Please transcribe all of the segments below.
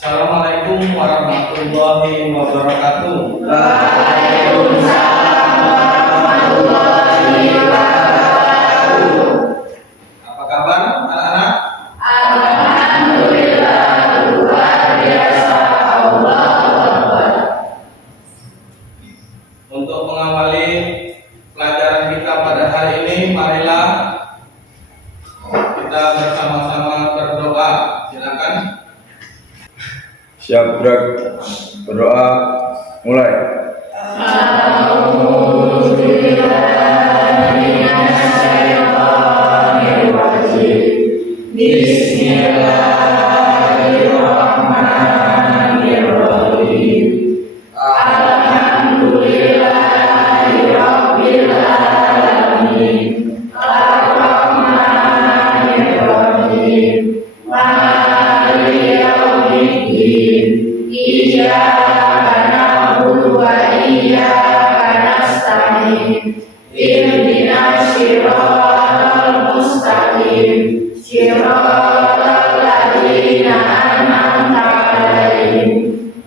Assalamualaikum warahmatullahi wabarakatuh. Waalaikumsalam warahmatullahi wabarakatuh. Apa kabar anak-anak? Alhamdulillah, luar biasa. Allah Akbar. Untuk mengawali pelajaran kita pada hari ini, marilah kita bersama-sama berdoa. Silakan. Siap gerak, berdoa, mulai. Bismillahirrahmanirrahim. Alhamdulillahirabbil alamin. Arrahmanirrahim. Maliki yaumiddin. Iyyaka na'budu wa iyyaka nasta'in. Ihdinas siratal mustaqim. Siratal ladzina an'amta 'alaihim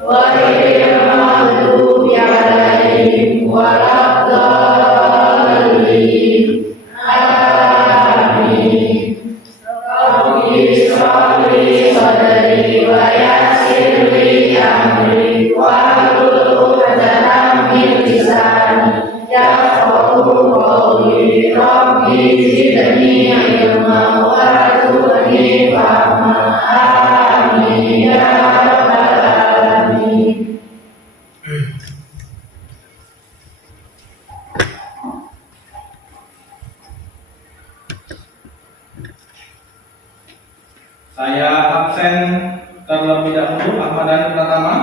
ghairil maghdubi 'alaihim waladdallin. Amin. Rabbi ishrah li sadri wa yassir li amri wahlul 'uqdatam min lisani yafqahu qawli. Rabbi zidni ilma warzuqni fahma. Amin ya rabbal alamin. Saya absen terlebih dahulu. Ahmad Dhani Pratama,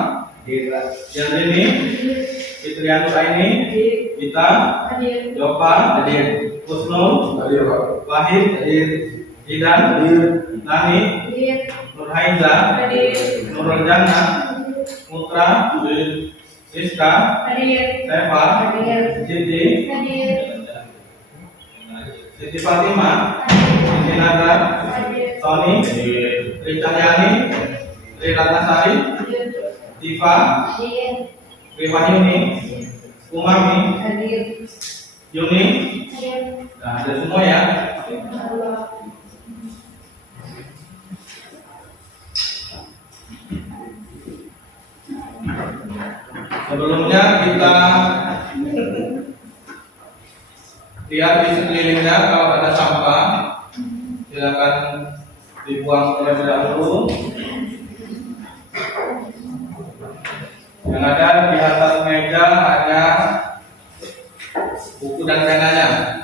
Yandrini, Fitrianur Aini, Gita, Jova, Husnul, Wahid, Jidan, Nani, Nurhaiza, Nurul Jannah, Putra, Rizka, Seva, Siti Fatimah, Siti Nadar, Tony, Tri Cahyani, Tri Ratnasari, Diva, Tri Wahyuni, Umami, Yuni. Nah, ada semua ya. Sebelumnya kita lihat di sekelilingnya, kalau ada sampah silakan dibuang terlebih dahulu. Yang ada di atas meja hanya buku dan penanya.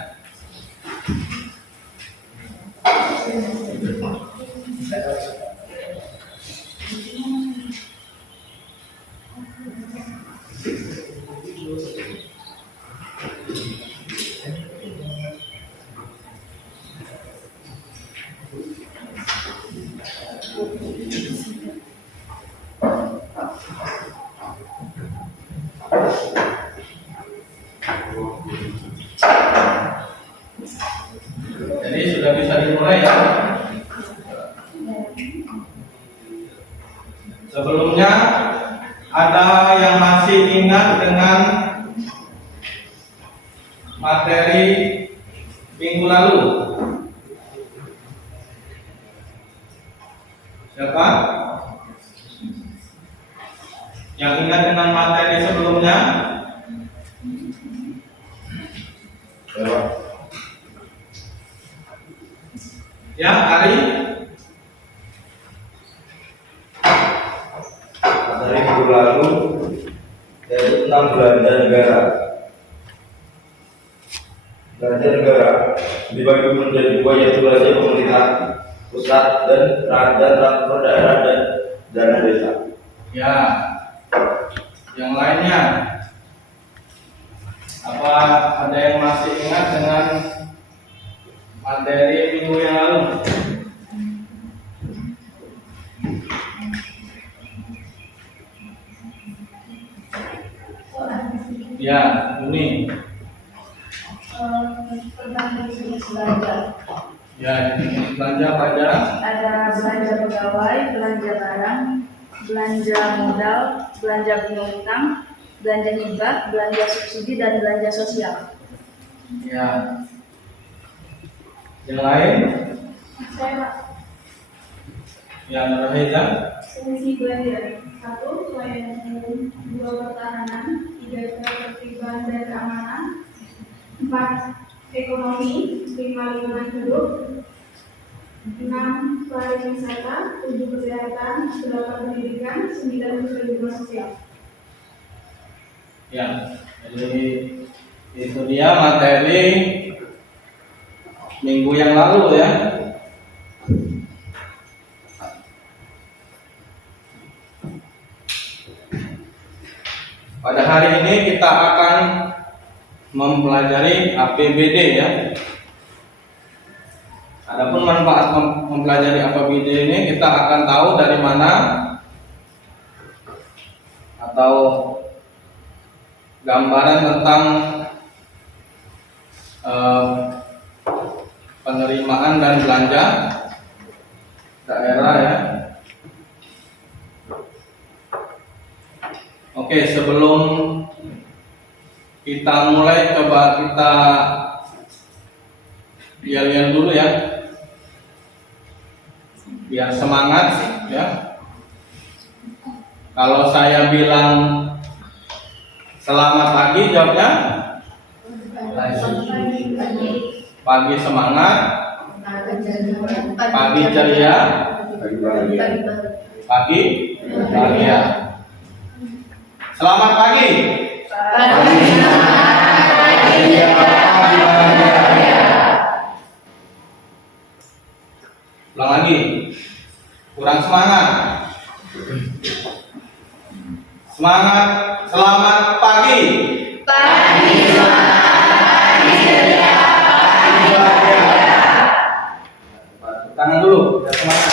Jadi sudah bisa dimulai ya. Sebelumnya ada yang masih ingat dengan materi minggu lalu? Siapa? Yang ingat dengan materi sebelumnya? Ya, Ari. Materi minggu lalu yaitu tentang belanja negara. Belanja negara dibagi menjadi dua, yaitu belanja pemerintah pusat dan transfer daerah dan dana desa. Ya. Yang lainnya, apa ada yang masih ingat dengan materi minggu yang lalu? Ya, Yuni. Tentang bisnis belanja. Ya, jenis belanja apa aja? Ada belanja pegawai, belanja barang, belanja modal, belanja bunga utang, belanja hibah, belanja subsidi, dan belanja sosial. Ya. Yang lain? Saya Pak. Yang Reza? Fungsi belanja 1. Pelayanan umum, 2. Pertahanan, 3. Ketertiban dan keamanan, 4. Ekonomi, 5. Lingkungan hidup, 6. Pariwisata, 7. Kesehatan, 8. Pendidikan, 9. Perlindungan sosial. Ya. Jadi itu dia materi minggu yang lalu ya. Pada hari ini kita akan mempelajari APBD ya. Adapun manfaat mempelajari APBD ini kita akan tahu dari mana atau gambaran tentang penerimaan dan belanja daerah ya. Oke, sebelum kita mulai, coba kita lihat dulu ya, biar semangat ya. Kalau saya bilang selamat pagi, jawabnya pagi semangat, pagi ceria, pagi bahagia. Selamat pagi. Ulang lagi. Kurang semangat. Semangat. Selamat pagi. Tangan dulu, biar semangat.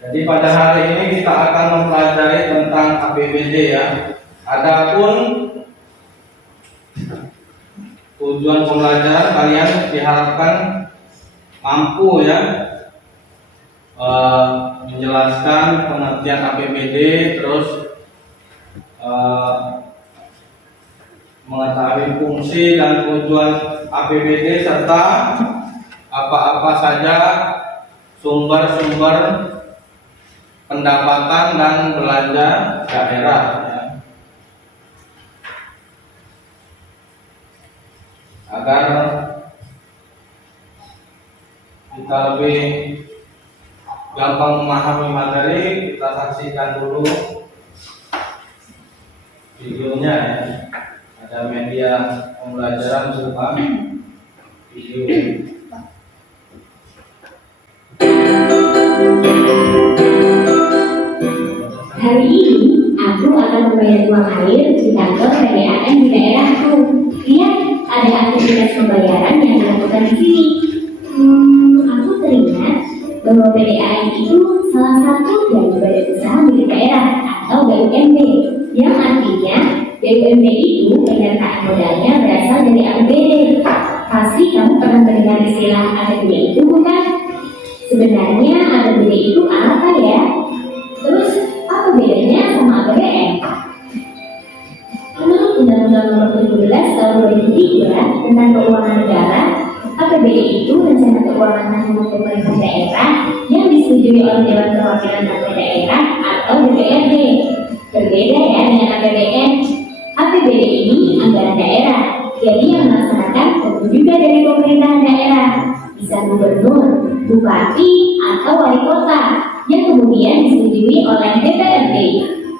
Jadi pada hari ini kita akan mempelajari tentang APBD ya. Adapun tujuan pembelajaran kalian diharapkan mampu ya menjelaskan pengertian APBD, terus mengetahui fungsi dan tujuan APBD serta apa-apa saja sumber-sumber pendapatan dan belanja daerah ya. Agar kita lebih gampang memahami materi, kita saksikan dulu videonya ya. Ada media pembelajaran berupa video. Hari ini aku akan membayar uang air di kantor PDAM di daerahku. Lihat, ada aktivitas pembayaran yang dilakukan di sini. Aku teringat bahwa PDAM itu salah satu dari badan usaha milik daerah atau BUMD, yang artinya BUMD itu penyertaan modalnya berasal dari APBD. Pasti kamu pernah mendengar istilah APBD itu bukan? Sebenarnya APBD itu apa ya? Terus apa bedanya sama APBN? Menurut Undang-Undang Nomor 17 Tahun 2003 tentang Keuangan Negara, APBD itu rencana keuangan nasional pemerintah daerah yang disetujui oleh Dewan Perwakilan Rakyat Daerah atau DPRD. Berbeda ya dengan APBN. APBD ini anggaran daerah, jadi yang melaksanakan tentu juga dari pemerintahan daerah, bisa gubernur, bupati, atau wali kota, yang kemudian disetujui oleh DPRD.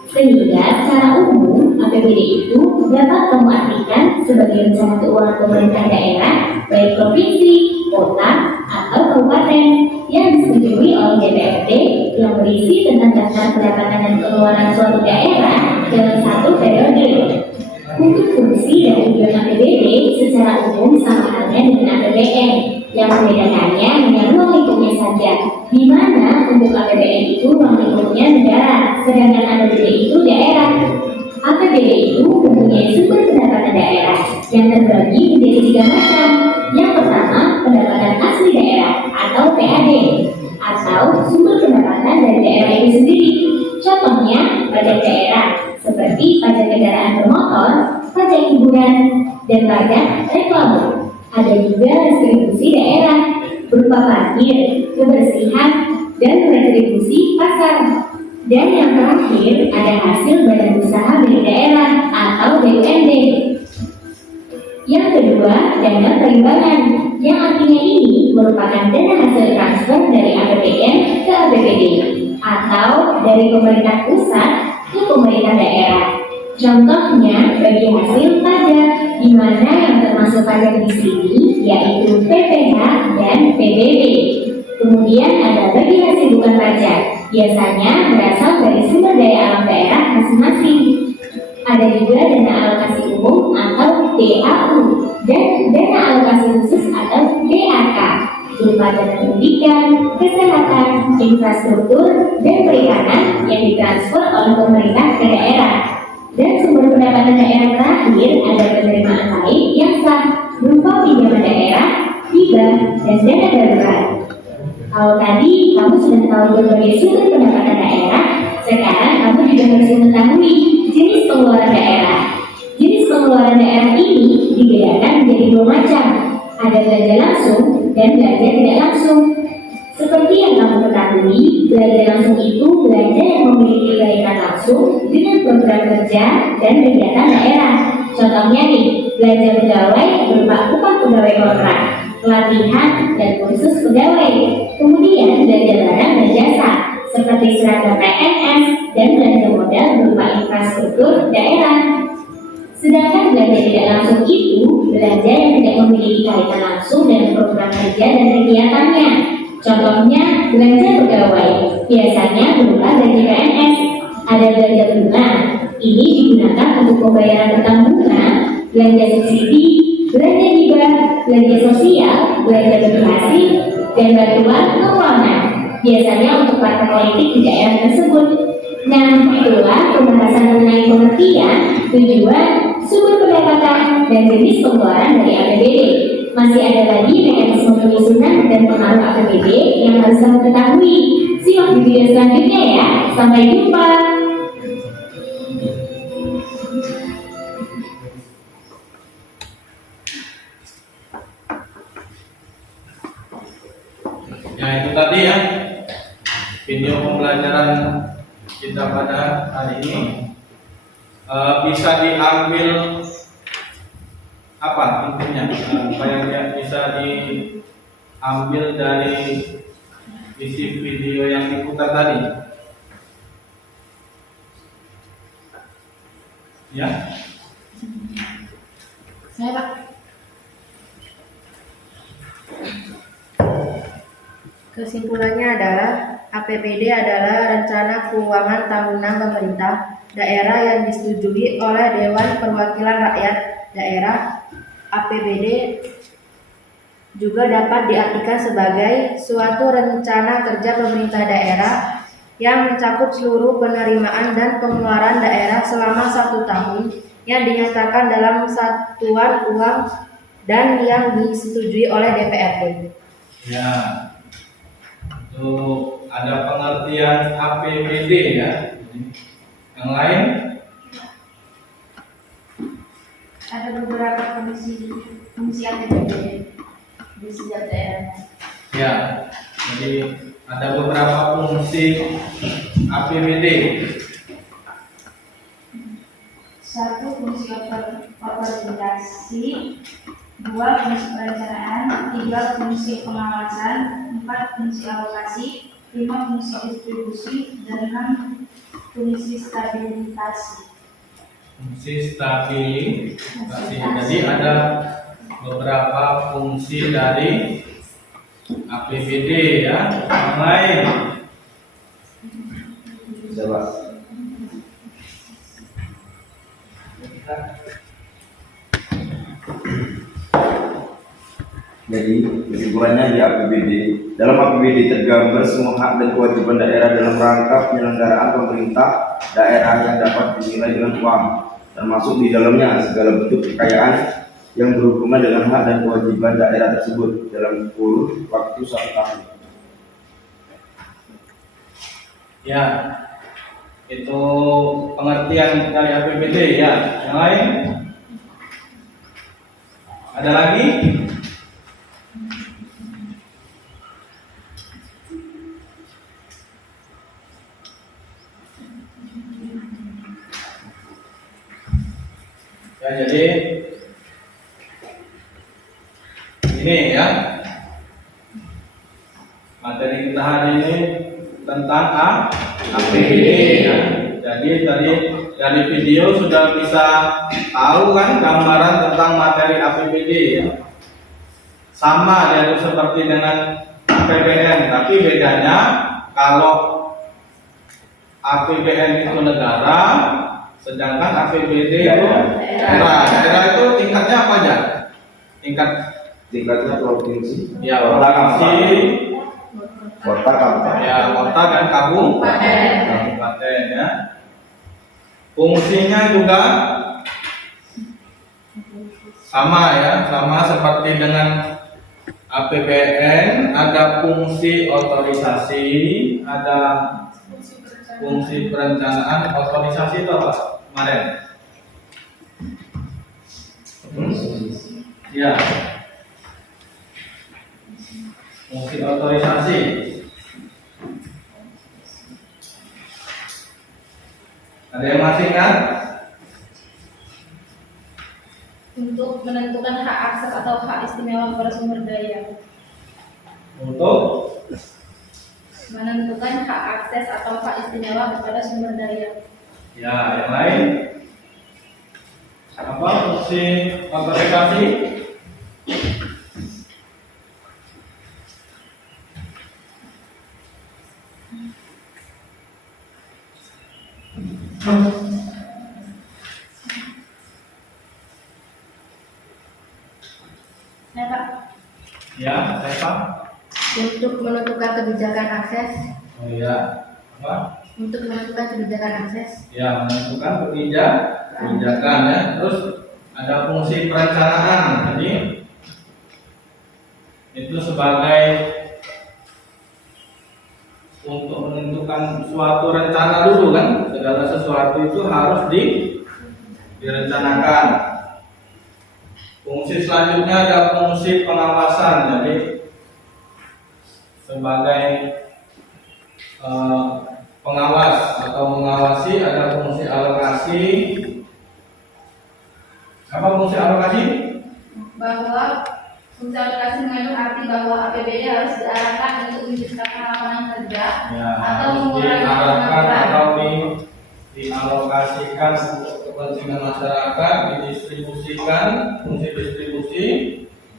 Sehingga secara umum APBD itu dapat kamu artikan sebagai rencana keuangan pemerintah daerah, baik provinsi, kota, atau kabupaten, yang disetujui oleh DPRD, yang berisi tentang daftar pendapatan dan pengeluaran suatu daerah dalam satu periode. Untuk fungsi dan tujuan APBD secara umum sama halnya dengan APBN, yang membedakannya hanya ruang lingkupnya saja, di mana untuk APBN itu ruang lingkupnya negara, sedangkan APBD itu daerah. APBD itu mempunyai sumber pendapatan daerah yang terbagi menjadi 3 macam. Yang pertama, pendapatan asli daerah atau PAD, atau sumber pendapatan dari daerah itu sendiri. Contohnya, pajak daerah seperti pajak kendaraan bermotor, pajak hiburan, dan pajak reklame. Ada juga distribusi daerah berupa parkir, kebersihan, dan retribusi pasar. Dan yang terakhir, ada hasil badan usaha milik daerah atau BUMD. Yang kedua, dana perimbangan, yang artinya ini merupakan dana hasil transfer dari APBN ke APBD atau dari pemerintah pusat ke pemerintah daerah. Contohnya bagi hasil pajak, di mana yang termasuk pajak di sini yaitu PPh dan PBB. Kemudian ada bagi hasil bukan pajak, biasanya berasal dari sumber daya alam daerah masing-masing. Ada juga dana alokasi umum atau DAU dan dana alokasi khusus atau DAK, berupa dana pendidikan, kesehatan, infrastruktur, dan perikanan yang ditransfer oleh pemerintah ke daerah. Dan sumber pendapatan daerah terakhir ada penerimaan lain yang sah, berupa pinjaman daerah, hibah, dan dana darurat. Kalau tadi kamu sudah tahu berbagai sumber pendapatan daerah, sekarang kamu juga harus mengetahui jenis pengeluaran daerah. Jenis pengeluaran daerah ini dibedakan menjadi 2 macam. Ada belanja langsung dan belanja tidak langsung. Seperti yang kamu ketahui, belanja langsung itu belanja yang memiliki kaitan langsung dengan program kerja dan kegiatan daerah. Contohnya nih, belanja pegawai berupa upah pegawai kontrak, pelatihan, dan kursus pegawai. Kemudian belanja barang dan jasa seperti seragam PNS dan belanja modal berupa infrastruktur daerah. Sedangkan belanja tidak langsung itu belanja yang tidak memiliki kaitan langsung dengan program kerja dan kegiatannya. Contohnya belanja pegawai, biasanya berupa gaji PNS. Ada belanja bunga, ini digunakan untuk pembayaran utang bunga, belanja subsidi, belanja hibah, belanja sosial, belanja bagi hasil, dan bantuan keuangan, biasanya untuk partai politik di daerah tersebut. Nah, itulah pembahasan mengenai pengertian, tujuan, sumber pendapatan, dan jenis pengeluaran dari APBD. Masih ada lagi mekanisme penyusunan dan pengaruh APBD yang harus kamu ketahui. Simak di video selanjutnya ya. Sampai jumpa. Ya, itu tadi ya video pembelajaran kita pada hari ini. Bisa diambil apa intinya? Apa yang bisa diambil dari isi video yang diputar tadi? Ya, Saya Pak. Kesimpulannya adalah APBD adalah rencana keuangan tahunan pemerintah daerah yang disetujui oleh Dewan Perwakilan Rakyat Daerah. APBD juga dapat diartikan sebagai suatu rencana kerja pemerintah daerah yang mencakup seluruh penerimaan dan pengeluaran daerah selama 1 tahun yang dinyatakan dalam satuan uang dan yang disetujui oleh DPRD. ya. Itu ada pengertian APBD ya. Yang lain? Ada beberapa fungsi APBD di setiap daerah. Ya. Jadi ada beberapa fungsi APBD. 1. Fungsi otorisasi, 2. Fungsi perencanaan, 3. Fungsi pengawasan, 4. Fungsi alokasi, 5. Fungsi distribusi, dan 6. Fungsi stabilisasi. Fungsi stabilisasi. Jadi ada beberapa fungsi dari APBD ya. Yang lain? Jelas. Jadi kesimpulannya di APBD, dalam APBD tergambar semua hak dan kewajiban daerah dalam rangka penyelenggaraan pemerintah daerah yang dapat dinilai dengan uang. termasuk di dalamnya segala bentuk kekayaan yang berhubungan dengan hak dan kewajiban daerah tersebut dalam kurun waktu 1 tahun. Ya, itu pengertian dari APBD ya. Yang lain? Ada lagi? Ya, jadi ini ya materi kita hari ini tentang APBD ya. Jadi tadi dari video sudah bisa tahu kan gambaran tentang materi APBD ya. Sama yaitu seperti dengan APBN, tapi bedanya kalau APBN itu negara, sedangkan APBD itu daerah. Daerah itu tingkatnya apa aja? Tingkatnya provinsi, Ya, provinsi, kota, kabupaten. ya kota dan kabupaten ya. Fungsinya juga sama ya, sama seperti dengan APBN, ada fungsi otorisasi, ada fungsi perencanaan. Otorisasi itu apa kemarin? Ya, fungsi otorisasi. Ada yang masih ingat? Untuk menentukan hak akses atau hak istimewa kepada sumber daya. Untuk Menentukan hak akses atau hak istimewa kepada sumber daya. ya, yang lain apa fungsi otorisasi? Ya, Pak. Ya, siapa? Untuk menentukan kebijakan akses. Oh iya, apa? Untuk menentukan kebijakan akses. Ya, menentukan kebijakan ya. Terus ada fungsi perencanaan. Jadi itu sebagai untuk menentukan suatu rencana dulu kan. Segala sesuatu itu harus direncanakan. Fungsi selanjutnya ada fungsi pengawasan. Jadi sebagai pengawas atau mengawasi, ada fungsi alokasi. Apa fungsi alokasi? Bahwa fungsi alokasi mengandung arti bahwa APBD harus diarahkan untuk menciptakan lapangan kerja Ya, atau harus mengurangi diarahkan pengangguran. atau dialokasikan untuk kepentingan masyarakat, didistribusikan, fungsi distribusi,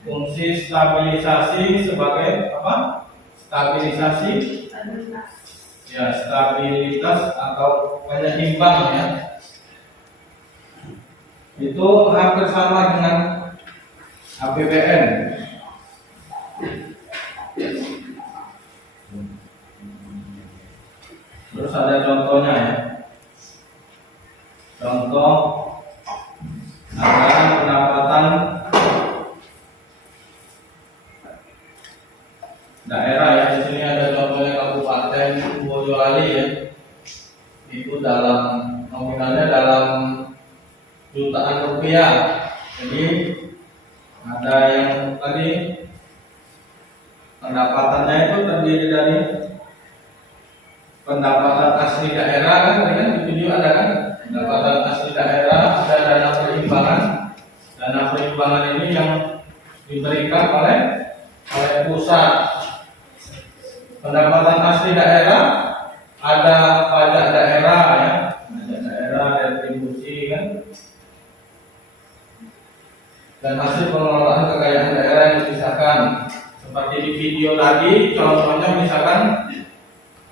fungsi stabilisasi sebagai apa? Stabilisasi, ya stabilitas atau penyeimbang ya. Itu hampir sama dengan APBN. Terus ada contohnya ya. Contoh anggaran pendapatan daerah ya. Di sini ada contohnya Kabupaten Boyolali ya. Itu dalam nominalnya dalam jutaan rupiah. Jadi ada yang tadi pendapatannya itu terdiri dari pendapatan asli daerah kan, tadi kan di video ada kan pendapatan asli daerah, ada dana perimbangan. Dana perimbangan ini yang diberikan oleh pusat. Pendapatan asli daerah ada pajak daerah ya, pajak daerah, retribusi kan, dan hasil pengelolaan kekayaan daerah yang dipisahkan. Seperti di video tadi, contohnya misalkan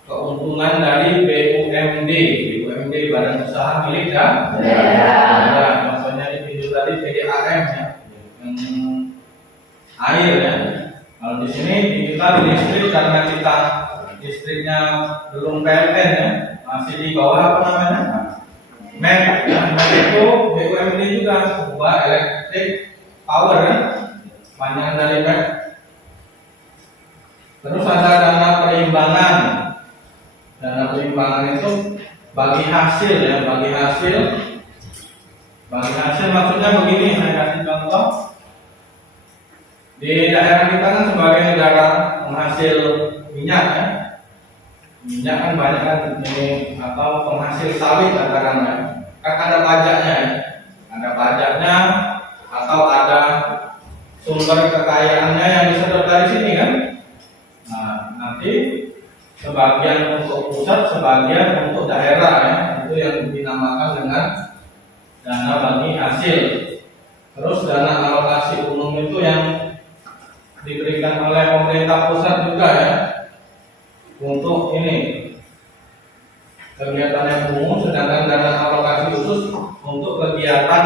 keuntungan dari BUMD, Badan Usaha Milik Daerah. Nah, contohnya di video tadi PDAM ya, yang air ya. Kalau di sini kita listrik karena kita listriknya belum PLN ya, masih di bawah apa namanya? MEP ya. MEP itu BUMD juga sebuah electric power ya, panjang dari MEP. Terus ada dana perimbangan. Dana perimbangan itu bagi hasil ya, bagi hasil maksudnya begini, saya kasih contoh. Di daerah kita kan sebagai negara penghasil minyak ya, minyak kan banyak kan ini, atau penghasil sawit katakanlah, kan ada pajaknya ya, ada pajaknya atau ada sumber kekayaannya yang disedot dari sini kan. Nah, nanti sebagian untuk pusat, sebagian untuk daerah ya, itu yang dinamakan dengan dana bagi hasil. Terus dana alokasi umum itu yang diberikan oleh pemerintah pusat juga ya, untuk ini kegiatan yang umum, sedangkan dana alokasi khusus untuk kegiatan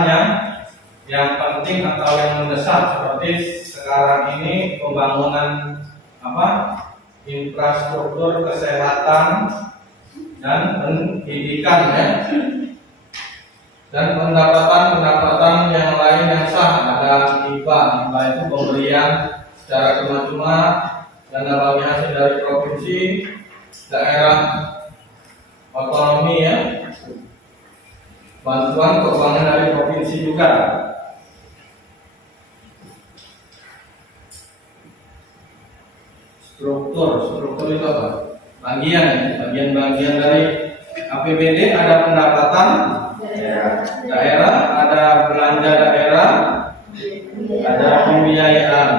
yang penting atau yang mendesak, seperti sekarang ini pembangunan infrastruktur kesehatan dan pendidikan ya, dan pendapatan yang lain yang sah. Ada hibah itu pemberian secara cuma-cuma, dana bagi hasil dari provinsi, daerah, otonomi ya, bantuan keuangan dari provinsi juga. Struktur itu apa? Bagian dari APBD, ada pendapatan daerah, ada belanja daerah, ada pembiayaan.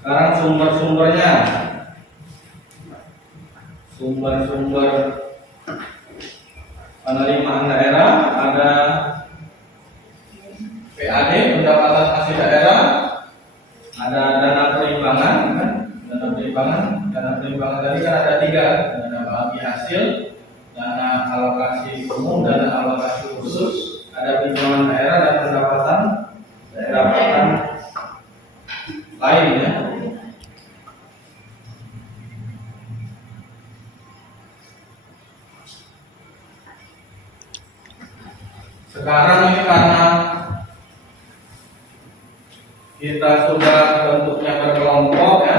Sekarang sumber-sumbernya, sumber penerimaan daerah, ada PAD, pendapatan hasil daerah, ada dana perimbangan kan? Dana perimbangan tadi kan ada 3, dana bagi hasil, dana alokasi umum, dana alokasi khusus, ada pinjaman daerah dan pendapatan lain ya. Sekarang ini karena kita sudah bentuknya berkelompok ya,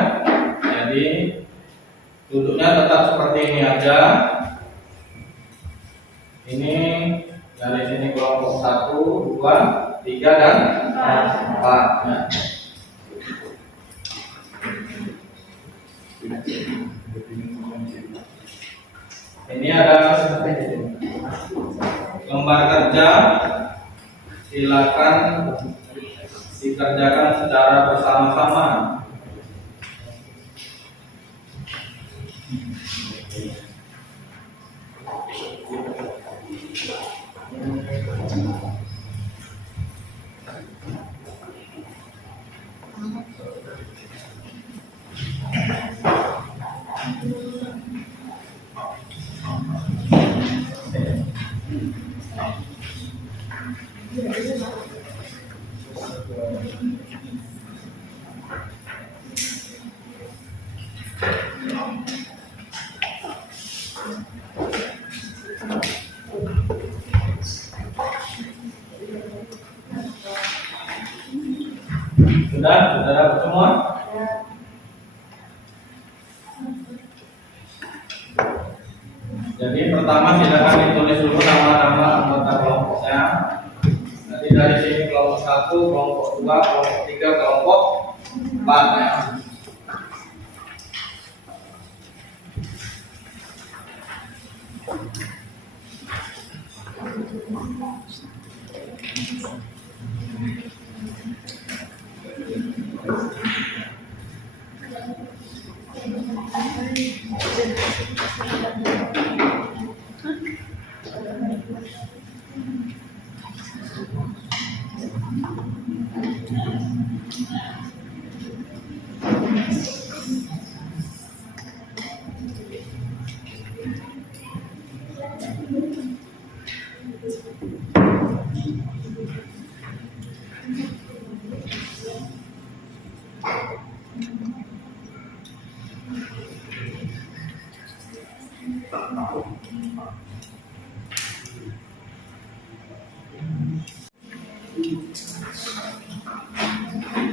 jadi duduknya tetap seperti ini aja. Ini dari sini kelompok 1, 2, 3 dan 4 ya. Ini ada lembar kerja, silakan dikerjakan secara bersama-sama. Sudah dapat semua? Jadi pertama silakan ditulis dulu nama-nama anggota kelompoknya. Nanti dari sini kelompok 1, kelompok 2, kelompok 3, kelompok 4 ya.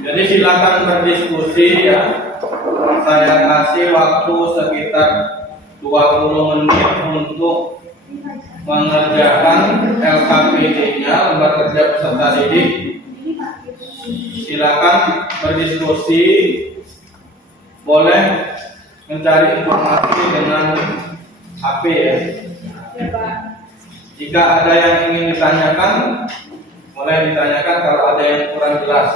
Jadi silakan berdiskusi ya. Saya kasih waktu sekitar 20 menit untuk mengerjakan LKPD-nya, lembar kerja peserta didik. Silakan berdiskusi, boleh mencari informasi dengan HP ya. Jika ada yang ingin ditanyakan, boleh ditanyakan kalau ada yang kurang jelas.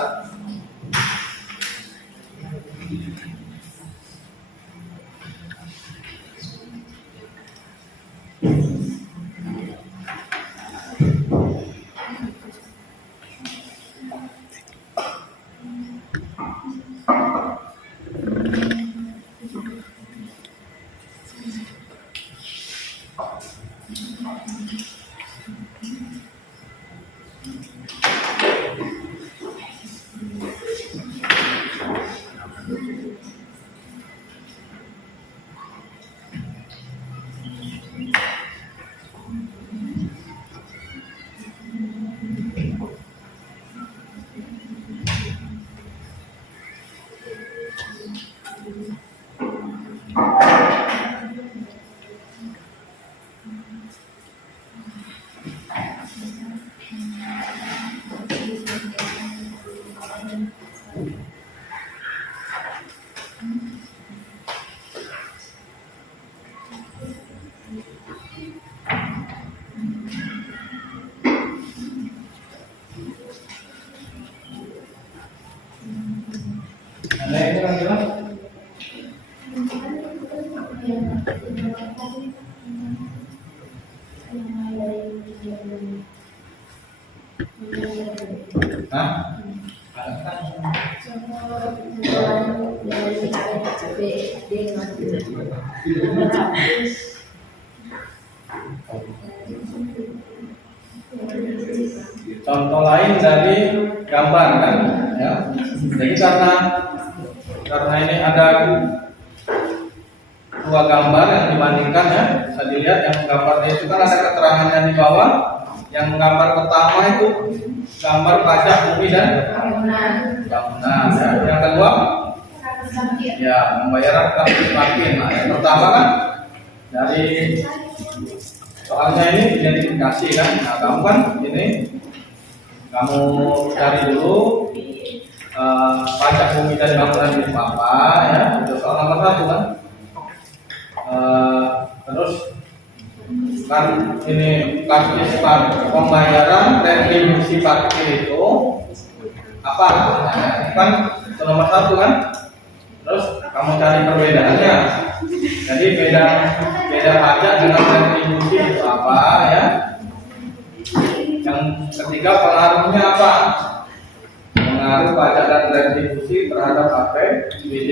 Ada yang kurang jelas? Hah? Contoh lain dari gambar kan, ya. Jadi karena ini ada dua gambar yang dibandingkan ya, bisa dilihat yang gambarnya itu kan ada keterangannya di bawah. Yang gambar pertama itu gambar pajak bumi dan bangunan. Ya. Yang kedua, ya pembayaran kartu parkir. Nah, yang pertama kan dari soalnya ini identifikasi kan. Nah, kamu kan ini kamu cari dulu pajak bumi dan bangunan milik Papa ya, itu soal nomor 1 kan. Terus kan ini karcis pembayaran retribusi parkir itu apa? Nah, kan itu nomor 1 kan. Terus kamu cari perbedaannya. Jadi beda pajak dengan retribusi itu apa ya? Yang ketiga pengaruhnya apa? Pengaruh pajak dan retribusi terhadap APBD.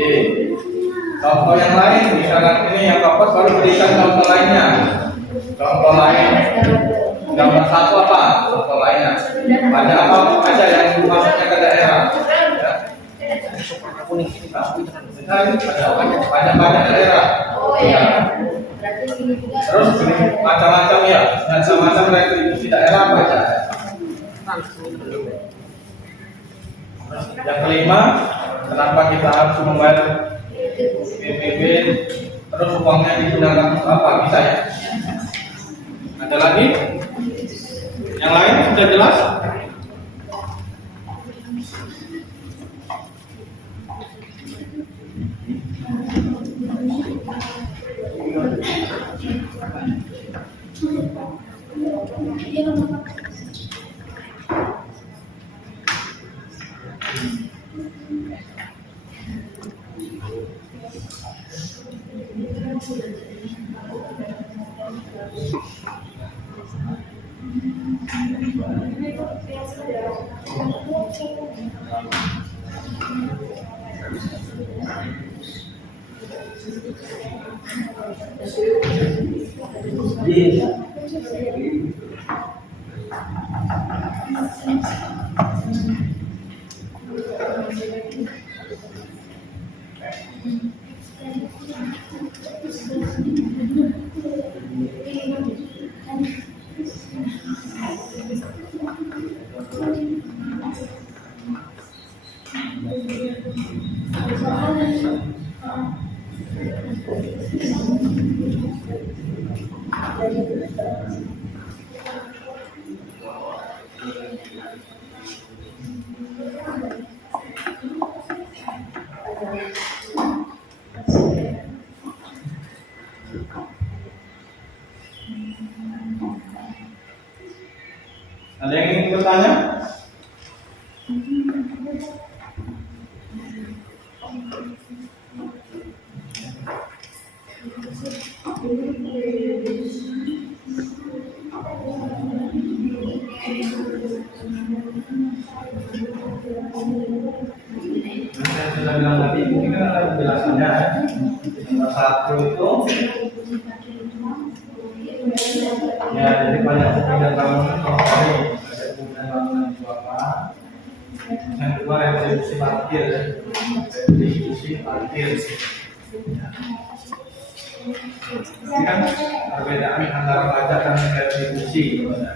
Contoh yang lain, misalkan ini yang keempat baru berikan contoh lainnya. Contoh lain, gambar 1 apa? Contoh lainnya. Pajak apa aja yang masuknya ke daerah? Ya. Pajak daerah. Ya. Terus macam-macam ya, macam-macam retribusi daerah pajak. Yang kelima, kenapa kita harus membayar PPB? Terus uangnya digunakan untuk apa? Bisa ya? Ada lagi? Yang lain sudah jelas? Ada yang ingin bertanya? Saya sudah bilang tadi, ini kan ada penjelasannya ya. Nomor 1 itu ya, jadi banyak bukti dan bangunan kalau tadi ada bukti dan bangunan itu apa? Yang kedua retribusi parkir ya. Retribusi parkir. Ini kan perbedaan antara pajak dan retribusi. Ya.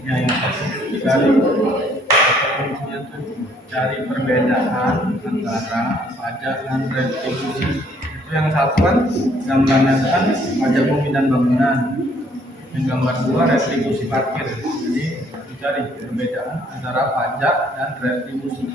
Ya, yang cari perbedaan antara pajak dan retribusi. Itu yang satu kan gambarnya kan pajak bumi dan bangunan. Yang gambar dua retribusi parkir. Jadi cari perbedaan antara pajak dan retribusi.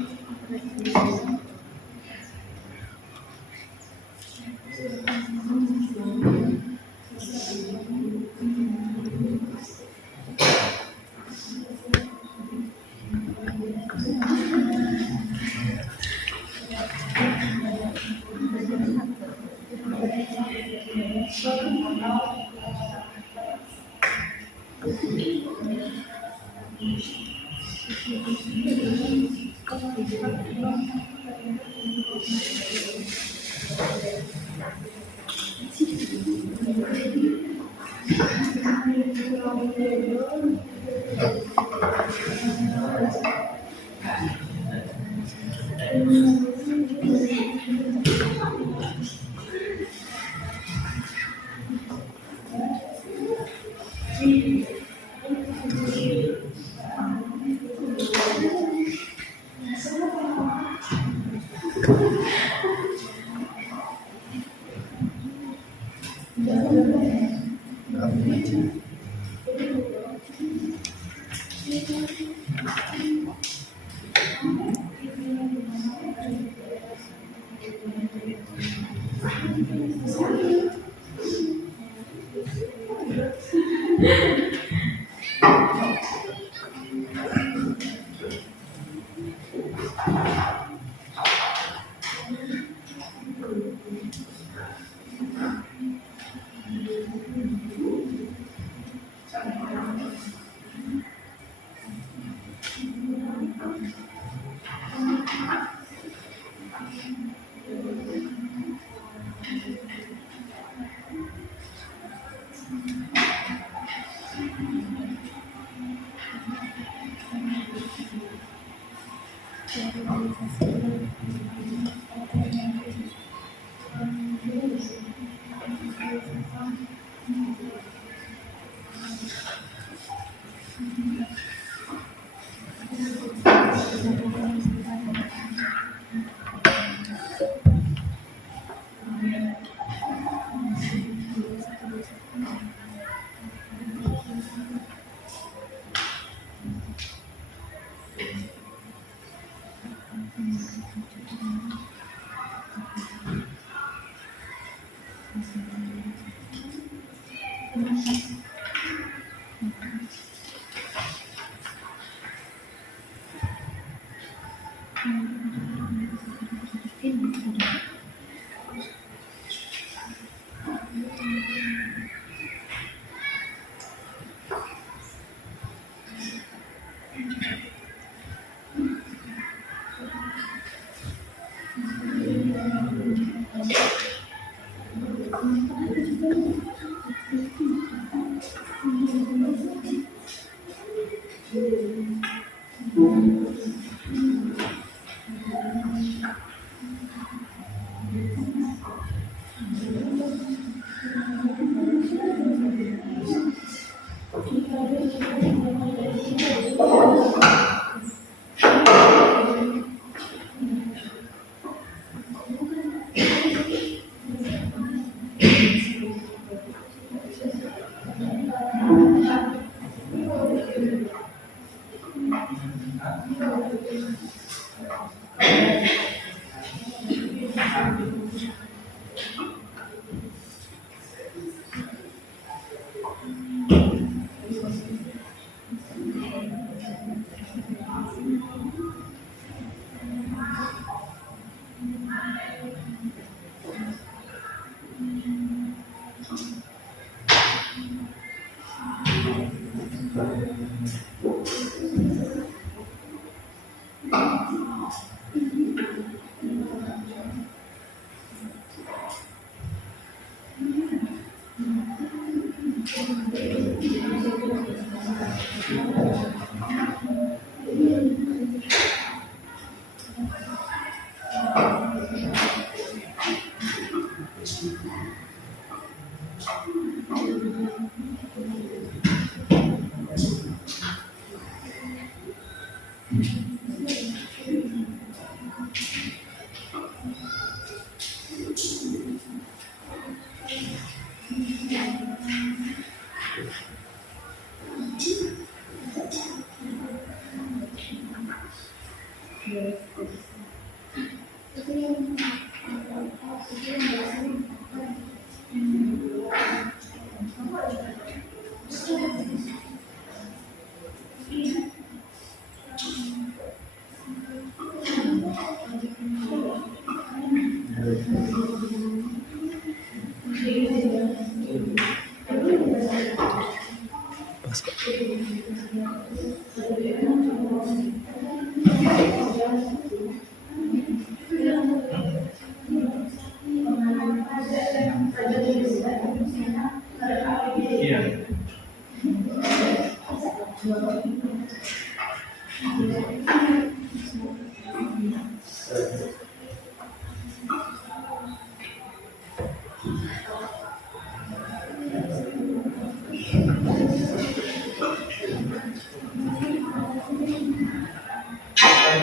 Iya.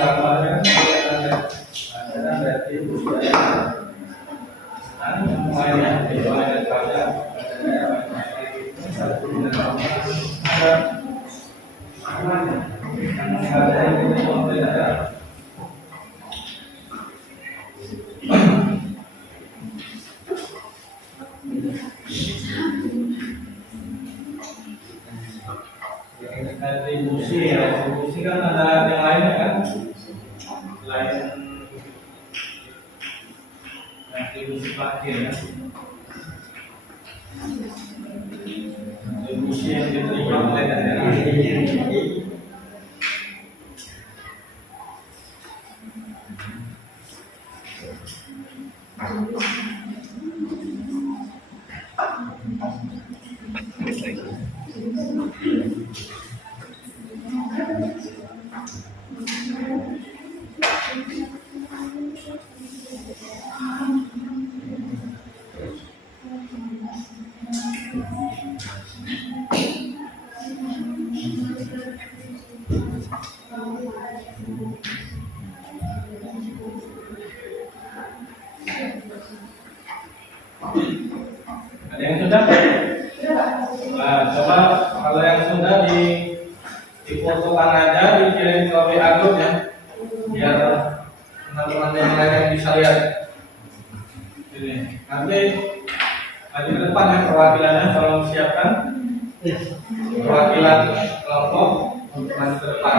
Gambarnya ada berarti semuanya itu ada pada atribusi ya, atribusi kan ada yang lainnya kan, selain atribusi parkir ya, atribusi yang diterima oleh daerah. Ada yang sudah? Nah, coba kalau yang sudah difotokan aja, dikirim ke WA group ya, biar teman-teman yang lain yang bisa lihat. Ini nanti maju ke depan ya perwakilannya, tolong siapkan perwakilan kelompok untuk maju ke depan.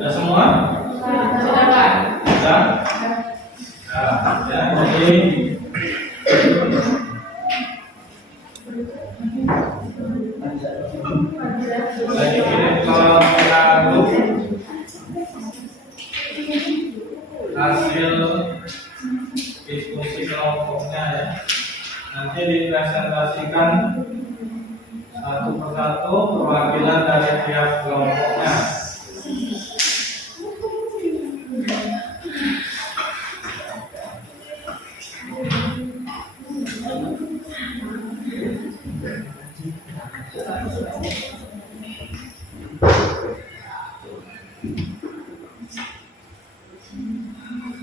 Sudah semua? Sudah? Nah, ya, jadi saya kirim ke grup hasil diskusi kelompoknya ya. Nanti dipresentasikan satu persatu perwakilan dari tiap kelompoknya.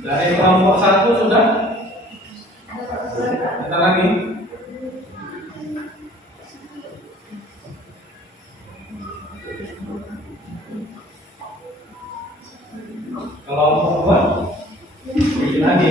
Dari kelompok satu sudah? Kita lagi. Kelompok dua, bikin lagi.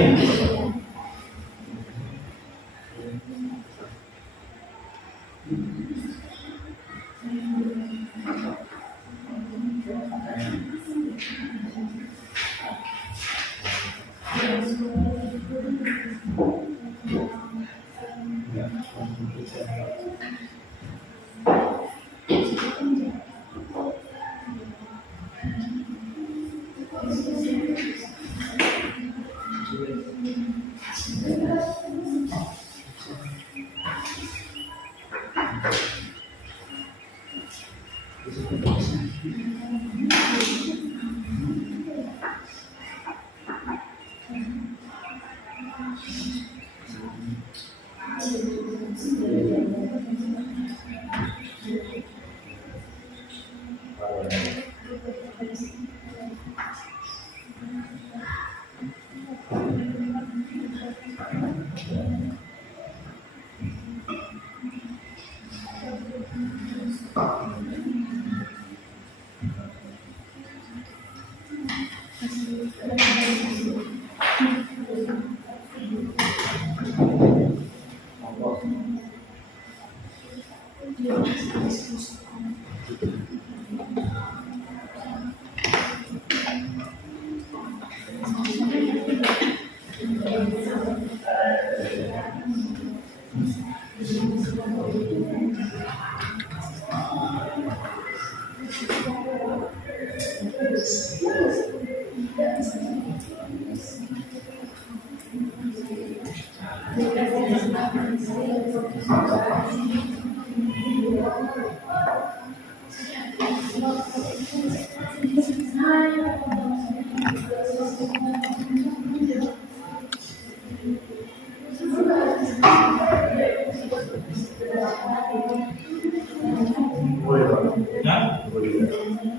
Nah,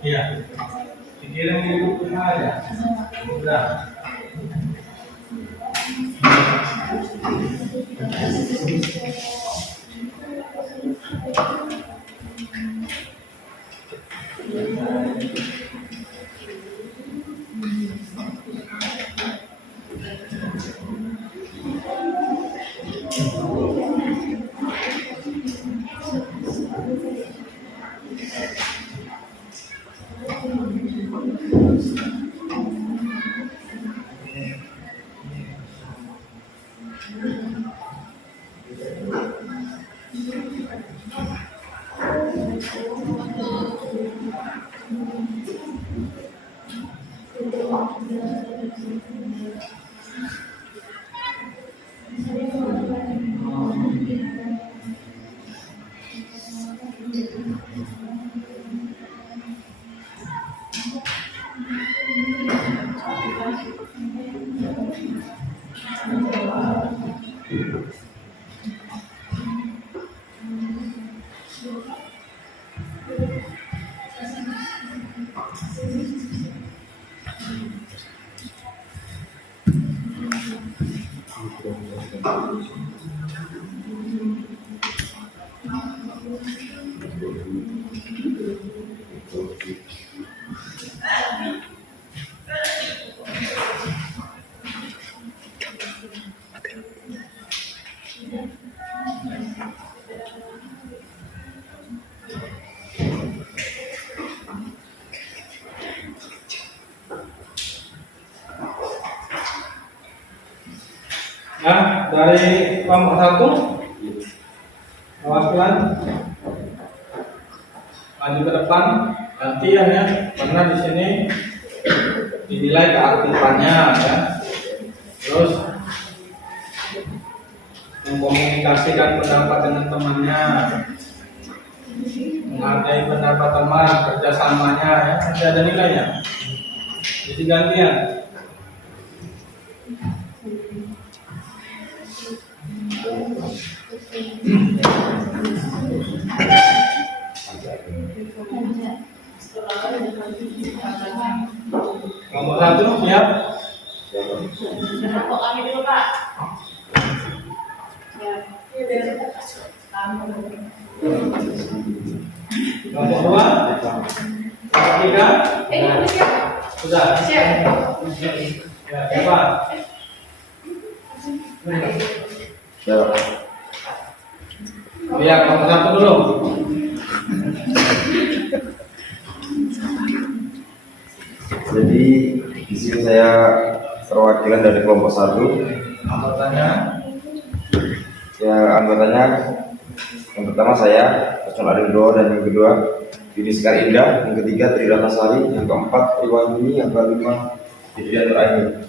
iya. Dikirim itu aja. Udah. Nah, dari kelompok 1 perwakilan maju ke depan gantian ya, karena di sini dinilai keaktifannya ya. Terus mengkomunikasikan pendapat dengan temannya, menghargai pendapat teman, kerjasamanya ya, nanti ada nilainya. Jadi gantian. Kelompok 1 siap? Kelompok 2, kelompok 3. Sudah. Siap. Ya, siapa? Ya. Ya, nomor satu dulu. Jadi di sini saya perwakilan dari kelompok 1. Anggotanya. Ya, anggotanya yang pertama saya, Osman Arindo, dan yang kedua Yuniskar Indah, yang ketiga Tri Ratnasari, yang keempat Iwan Yuni, yang kelima Didian Terakhir.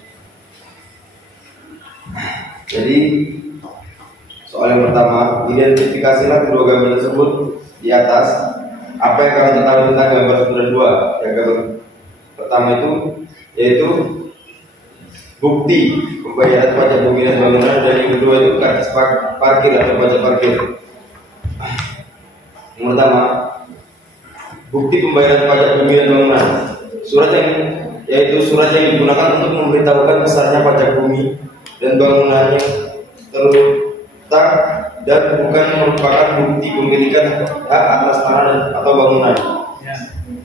Jadi soal yang pertama, identifikasilah kedua gambar tersebut di atas. Apa yang kalian ketahui tentang gambar 1 dan 2? Yang gambar pertama itu yaitu bukti pembayaran pajak bumi dan bangunan, dan yang kedua itu karcis parkir atau pajak parkir. Yang pertama, bukti pembayaran pajak bumi dan bangunan. Yaitu surat yang digunakan untuk memberitahukan besarnya pajak bumi dan bangunan yang terletak dan bukan merupakan bukti pemilikan hak atas tanah atau bangunan. Ya.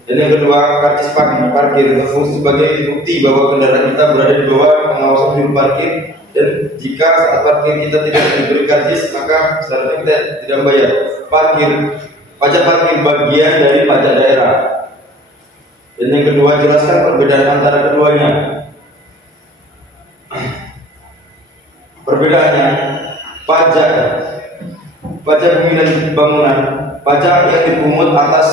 Dan yang kedua, karcis parkir berfungsi sebagai bukti bahwa kendaraan kita berada di bawah pengawasan juru parkir, dan jika saat parkir kita tidak diberi karcis, maka seharusnya kita tidak membayar pajak parkir bagian dari pajak daerah. Dan yang kedua, jelaskan perbedaan antara keduanya. Perbedaannya, pajak bumi dan bangunan, pajak yang dipungut atas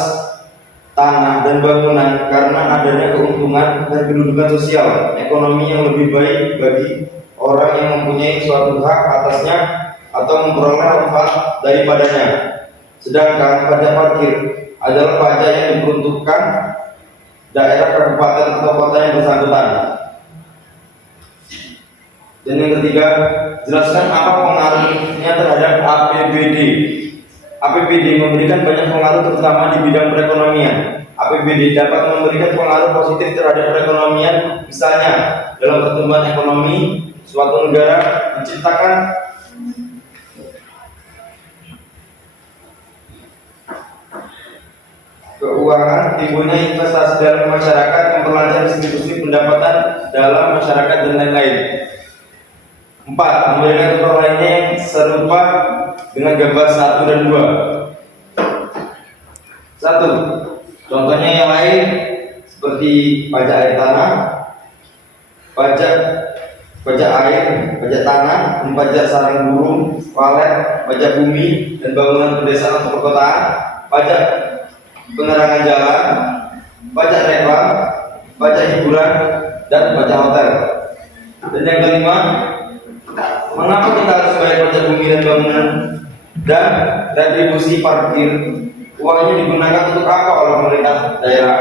tanah dan bangunan karena adanya keuntungan dan kedudukan sosial ekonomi yang lebih baik bagi orang yang mempunyai suatu hak atasnya atau memperoleh manfaat daripadanya. Sedangkan pajak parkir adalah pajak yang diperuntukkan daerah, kabupaten atau kota yang bersangkutan. Dan yang ketiga, jelaskan apa pengaruhnya terhadap APBD. APBD memberikan banyak pengaruh terutama di bidang perekonomian. APBD dapat memberikan pengaruh positif terhadap perekonomian, misalnya dalam pertumbuhan ekonomi suatu negara, menciptakan keuangan, timbulnya investasi dalam masyarakat, memperlancar distribusi pendapatan dalam masyarakat, dan lain-lain. 4. Memberikan contoh lainnya yang serupa dengan gambar 1 dan 2. 1. Contohnya yang lain seperti pajak air tanah, pajak air, pajak tanah, pajak sarang burung, walet, pajak bumi dan bangunan pedesaan atau perkotaan, pajak penerangan jalan, pajak reklam, pajak hiburan, dan pajak hotel. Dan yang kelima, mengapa kita harus bayar pajak bumi dan bangunan dan retribusi parkir? Uangnya digunakan untuk apa oleh pemerintah daerah?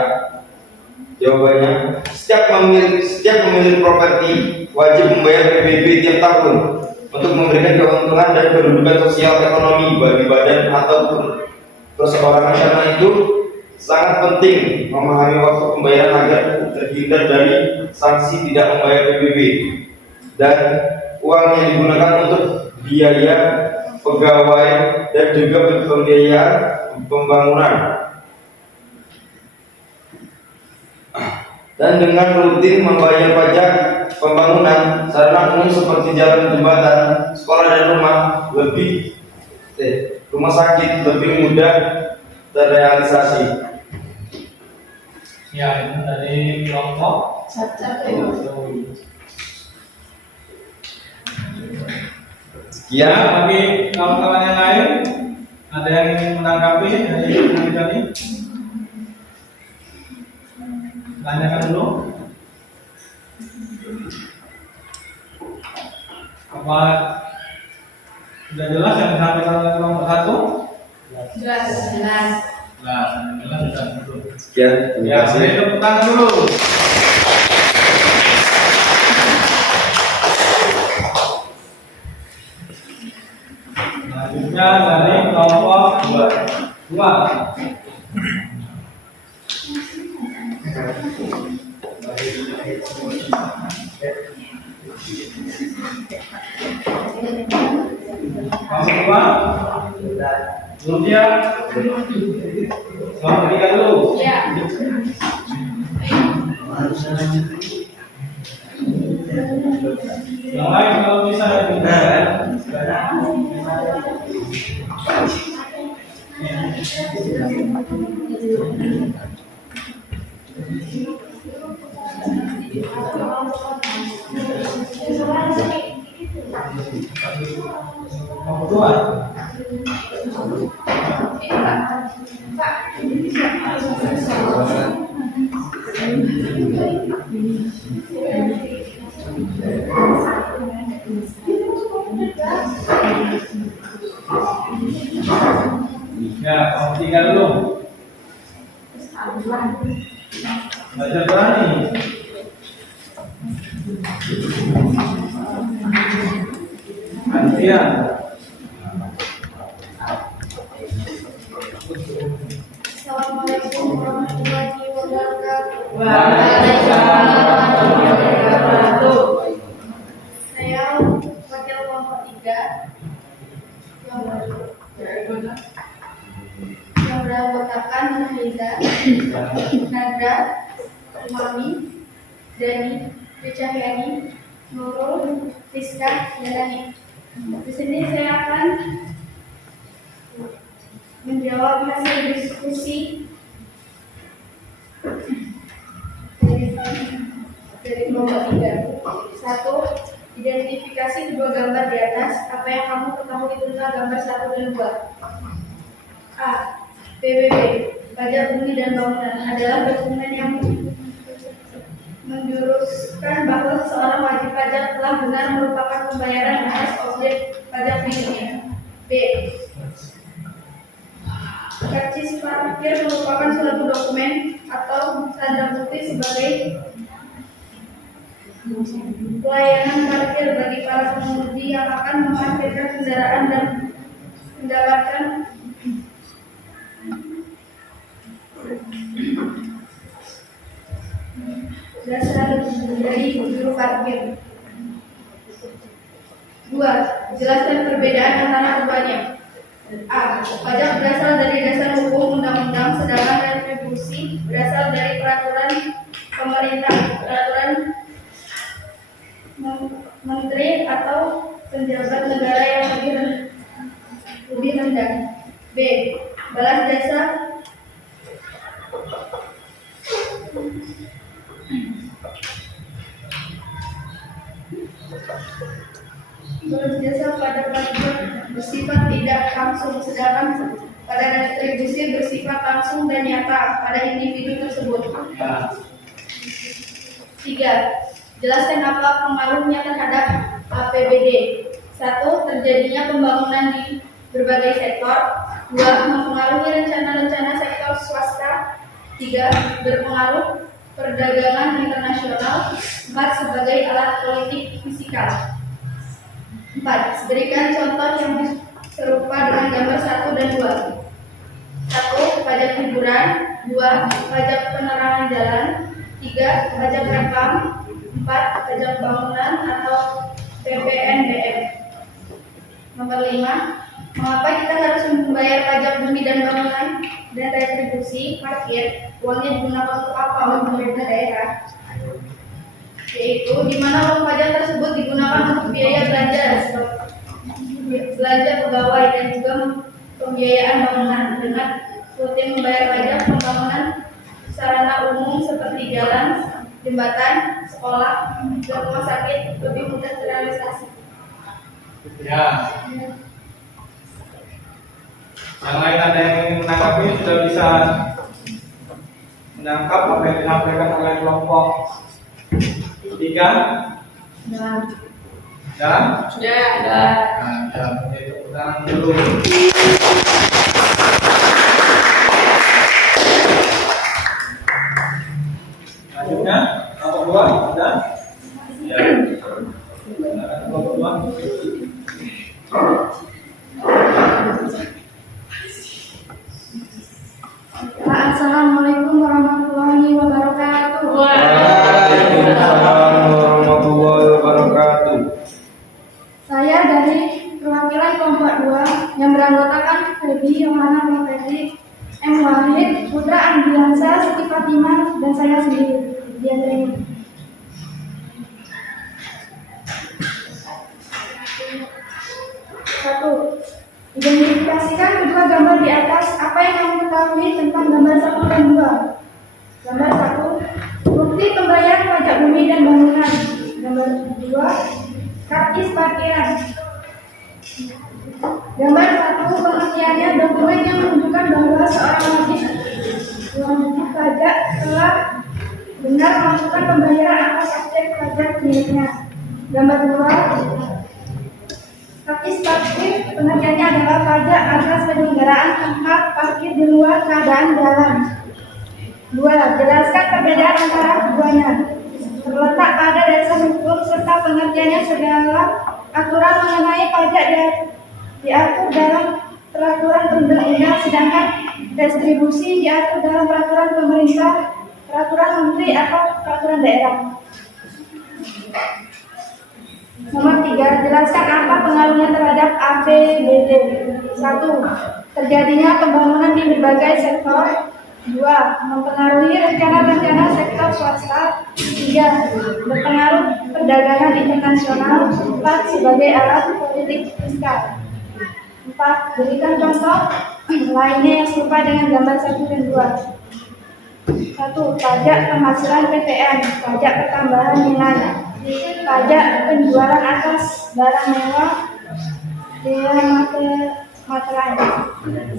Jawabannya, setiap pemilik properti wajib membayar PBB tiap tahun untuk memberikan keuntungan dan kedudukan sosial ekonomi bagi badan atau perseorangan. Karena itu sangat penting memahami waktu pembayaran agar terhindar dari sanksi tidak membayar PBB, dan uang yang digunakan untuk biaya pegawai dan juga pembiayaan pembangunan. Dan dengan rutin membayar pajak pembangunan sarana umum seperti jalan, jembatan, sekolah dan rumah sakit lebih mudah terrealisasi. Ya, ini dari kelompok. Ya, bagi kawan-kawan yang lain, ada yang ingin menanggapi dari tadi? Tanyakan dulu. Apa sudah jelas yang disampaikan oleh kelompok 1? Jelas. Jelas, sudah betul. Sekian, terima Ya, kasih. beri tepuk tangan dulu. Selanjutnya dari kelompok 2. Kelompok 2. Lucia. Kelompok 3 dulu. Ya. Yang lain kalau bisa mau keluar. Ya, kamu tinggal dulu. Belajar berani. Gantian. Assalamualaikum warahmatullahi wabarakatuh. Waalaikumsalam warahmatullahi wabarakatuh. Saya wakil kelompok 3 yang beranggotakan Nahida, Nadra, Umami, Dani, Wicahyani, Nurul, Rizka, dan Dani. Di sini saya akan menjawab hasil diskusi dari kelompok 3. 1. Identifikasi kedua gambar di atas. Apa yang kamu ketahui tentang gambar 1 dan 2? A. PBB, pajak bumi dan bangunan, adalah dokumen yang menjuruskan bahwa seorang wajib pajak telah benar merupakan pembayaran atas objek pajak miliknya. B. Karcis parkir merupakan suatu dokumen atau tanda bukti sebagai pelayanan parkir bagi para pengemudi yang akan memarkirkan kendaraan dan mendapatkan dasar dari juru parkir. 2. Jelaskan perbedaan antara keduanya. A. Pajak berasal dari dasar hukum undang-undang, sedangkan retribusi berasal dari peraturan pemerintah, peraturan menteri atau penjabat negara yang lebih rendah. B. Balas jasa pada pajak bersifat tidak langsung, sedangkan pada retribusi bersifat langsung dan nyata pada individu tersebut. 3. Jelaskan apa pengaruhnya terhadap APBD. 1. Terjadinya pembangunan di berbagai sektor. 2. Mempengaruhi rencana-rencana sektor swasta. 3. Berpengaruh perdagangan internasional. 4. Sebagai alat politik fiskal. 4. Berikan contoh yang serupa dengan gambar 1 dan 2. 1. Pajak hiburan. 2. Pajak penerangan jalan. 3. Pajak reklam. 4. Pajak bangunan atau PPNBM. Nomor 5. Mengapa kita harus membayar pajak bumi dan bangunan dan retribusi parkir? Uangnya digunakan untuk apa oleh pemerintah daerah? Yaitu di mana uang pajak tersebut digunakan untuk biaya belanja pegawai dan juga pembiayaan bangunan dengan rutin membayar pajak pembangunan sarana umum seperti jalan, jembatan, sekolah, dan rumah sakit lebih mudah terrealisasi. Ya. Yang lain ada yang ingin menanggapi, sudah bisa menangkap apa yang disampaikan oleh kelompok 3? Nah, Dan? sudah. Nah, itu tangan dulu. Selanjutnya, kelompok 2 sudah? Ya. Kelompok 2. Assalamualaikum warahmatullahi wabarakatuh. Waalaikumsalam warahmatullahi wabarakatuh. Saya dari perwakilan kelompok 2 yang beranggotakan Feby, Yohana, Mufedi, M. Wahid, Putra Andriansa, Siti Fatimah, dan saya sendiri. wajib pajak telah benar melakukan pembayaran atas objek pajak miliknya. Gambar 2. Taktis parkir pengertiannya adalah pajak atas penyelenggaraan tempat parkir di luar keadaan jalan. 2. Jelaskan perbedaan antara keduanya. Terletak pada dasar hukum serta pengertiannya segala aturan mengenai pajak diatur dalam peraturan perundang-undang, sedangkan retribusi diatur dalam peraturan pemerintah, peraturan menteri atau peraturan daerah. Nomor 3. Jelaskan apa pengaruhnya terhadap APBD. 1. Terjadinya pembangunan di berbagai sektor. 2. Mempengaruhi rencana-rencana sektor swasta. 3. Berpengaruh perdagangan internasional. 4. Sebagai alat politik fiskal. 4. Berikan contoh lainnya yang serupa dengan gambar 1 dan 2. 1. Pajak penghasilan PPN, pajak pertambahan nilai, pajak penjualan atas barang mewah, biaya materai,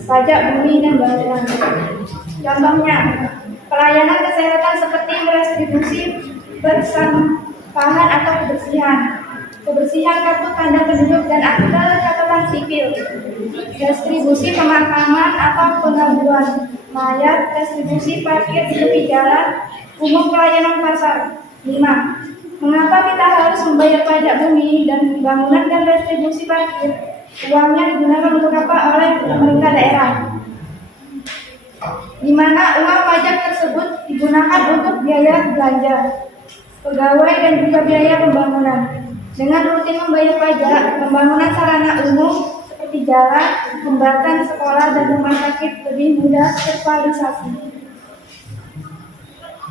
pajak bumi dan bangunan. Contohnya, pelayanan kesehatan seperti retribusi bersampahan atau kebersihan kartu tanda penduduk dan akta catatan sipil, retribusi pemakaman atau pengabuan mayat, retribusi parkir di tepi jalan umum, pelayanan pasar. 5. Mengapa kita harus membayar pajak bumi dan bangunan dan retribusi parkir? Uangnya digunakan untuk apa oleh pemerintah daerah? Di mana uang pajak tersebut digunakan untuk biaya belanja pegawai dan juga biaya pembangunan. Dengan rutin membayar pajak, pembangunan sarana umum seperti jalan, jembatan, sekolah, dan rumah sakit lebih mudah terrealisasi.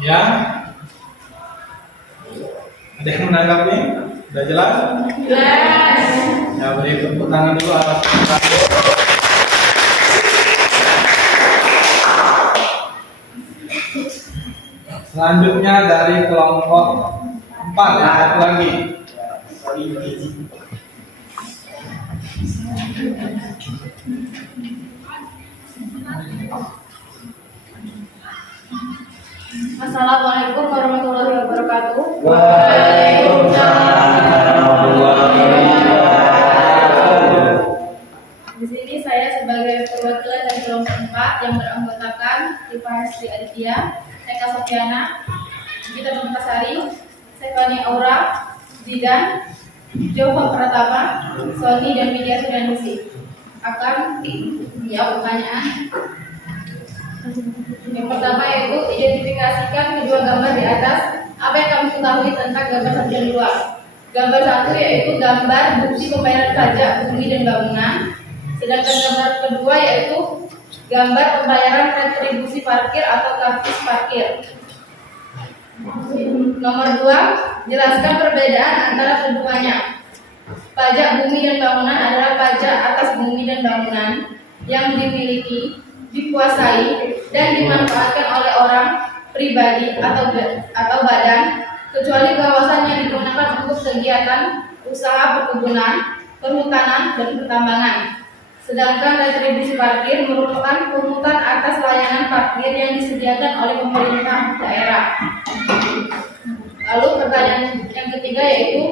Ya, ada yang menanggapi? Sudah jelas? Jelas. Ya, beri tepuk tangan dulu atas selanjutnya dari kelompok 4 ya, satu lagi. Assalamualaikum warahmatullahi wabarakatuh. Di sini saya sebagai perwakilan dari kelompok 4 yang beranggotakan Tifa Hesti Aditya, Eka Sofiana, Gita Permatasari, Stefani Aura, Zidan, Jova Pratama, Sony dan Media Sudanusi akan menjawab pertanyaan. Yang pertama yaitu identifikasikan kedua gambar di atas. Apa yang kami ketahui tentang gambar 1 dan 2? Gambar 1 yaitu gambar bukti pembayaran pajak bumi dan bangunan. Sedangkan gambar kedua yaitu gambar pembayaran retribusi parkir atau karcis parkir. Nomor 2, jelaskan perbedaan antara keduanya. Pajak bumi dan bangunan adalah pajak atas bumi dan bangunan yang dimiliki, dikuasai, dan dimanfaatkan oleh orang, pribadi, atau badan, kecuali kawasan yang digunakan untuk kegiatan usaha perkebunan, perhutanan, dan pertambangan. Sedangkan retribusi parkir merupakan pungutan atas layanan parkir yang disediakan oleh pemerintah daerah. Lalu pertanyaan yang ketiga yaitu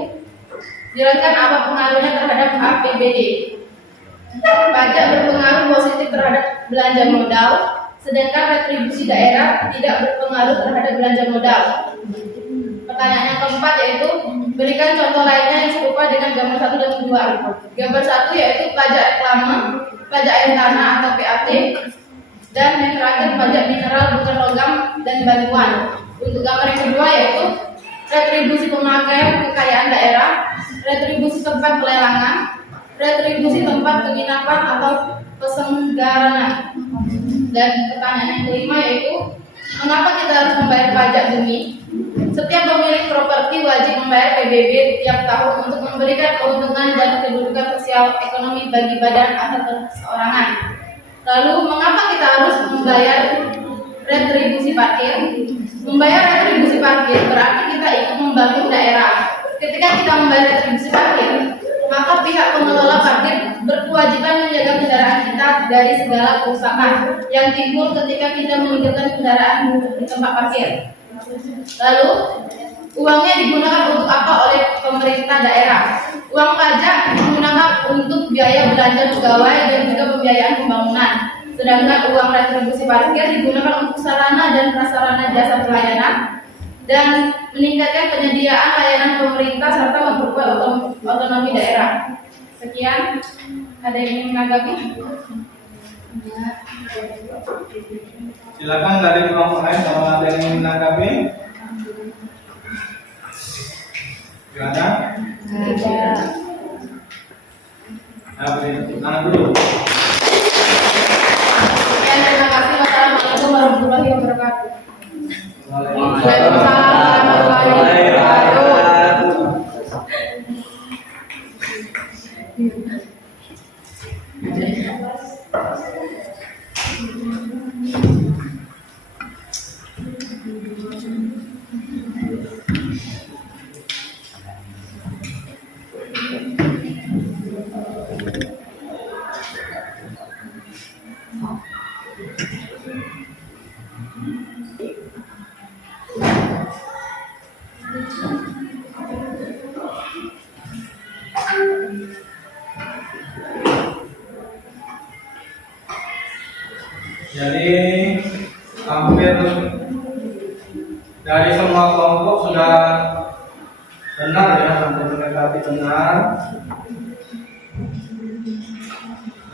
jelaskan apa pengaruhnya terhadap APBD. Pajak berpengaruh positif terhadap belanja modal, sedangkan retribusi daerah tidak berpengaruh terhadap belanja modal. Pertanyaan yang keempat yaitu berikan contoh lainnya yang serupa dengan gambar 1 dan 2. Gambar 1 yaitu pajak reklame, pajak air tanah atau PAT, dan yang terakhir pajak mineral bukan logam dan bantuan. Untuk gambar yang kedua yaitu retribusi pemakaian kekayaan daerah, retribusi tempat pelelangan, retribusi tempat penginapan atau pesenggarangan. Dan pertanyaan yang kelima yaitu mengapa kita harus membayar pajak bumi? Setiap pemilik properti wajib membayar PBB tiap tahun untuk memberikan keuntungan dan kedudukan sosial ekonomi bagi badan atau perorangan. Lalu mengapa kita harus membayar retribusi parkir? Membayar retribusi parkir berarti kita ikut membangun daerah. Ketika kita membayar retribusi parkir, Maka pihak pengelola parkir berkewajiban menjaga kendaraan kita dari segala kerusakan yang timbul ketika kita meninggalkan kendaraan di tempat parkir. Lalu, uangnya digunakan untuk apa oleh pemerintah daerah? Uang pajak digunakan untuk biaya belanja pegawai dan juga pembiayaan pembangunan. Sedangkan uang retribusi parkir digunakan untuk sarana dan prasarana jasa pelayanan dan meningkatkan penyediaan layanan pemerintah serta memperkuat otonomi daerah. Sekian, ada yang ingin menanggapi? Silakan dari kelompok lain kalau ada yang ingin menanggapi. Gimana? Nah, beri tangan dulu. Sekian, terima kasih. Wassalamualaikum warahmatullahi wabarakatuh. Waalaikumsalam. Jadi hampir dari semua kelompok sudah benar ya, hampir mendekati benar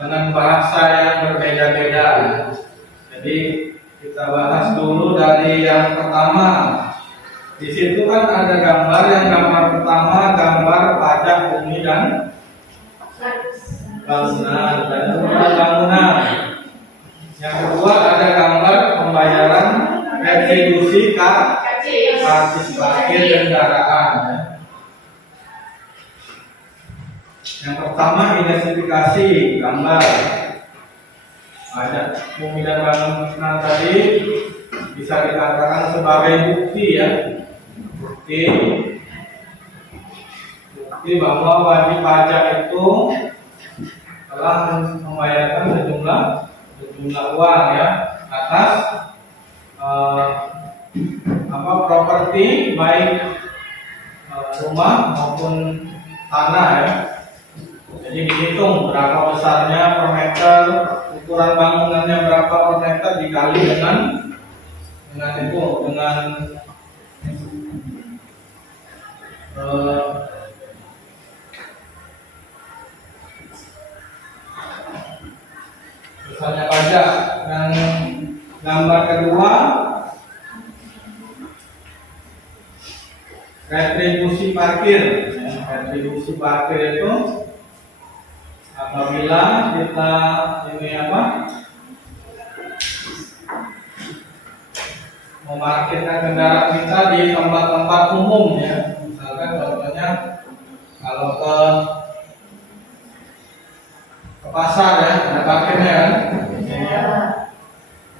dengan bahasa yang berbeda-beda. Jadi kita bahas dulu dari yang pertama. Di situ kan ada gambar, yang gambar pertama gambar pajak bumi dan bangunan. Yang kedua ada gambar pembayaran retribusi karcis parkir kendaraan. Yang pertama identifikasi gambar. Ada bumi dan bangunan tadi bisa dikatakan sebagai bukti ya. Bukti bahwa wajib pajak itu telah membayarkan sejumlah uang ya atas properti baik rumah maupun tanah ya. Jadi dihitung berapa besarnya per meter, ukuran bangunannya berapa per meter dikali dengan misalnya pajak. Yang gambar kedua retribusi parkir. Retribusi parkir itu apabila kita memarkirkan kendaraan kita di tempat-tempat umum ya. Misalkan contohnya kalau ke pasar ya, ada parkirnya kan.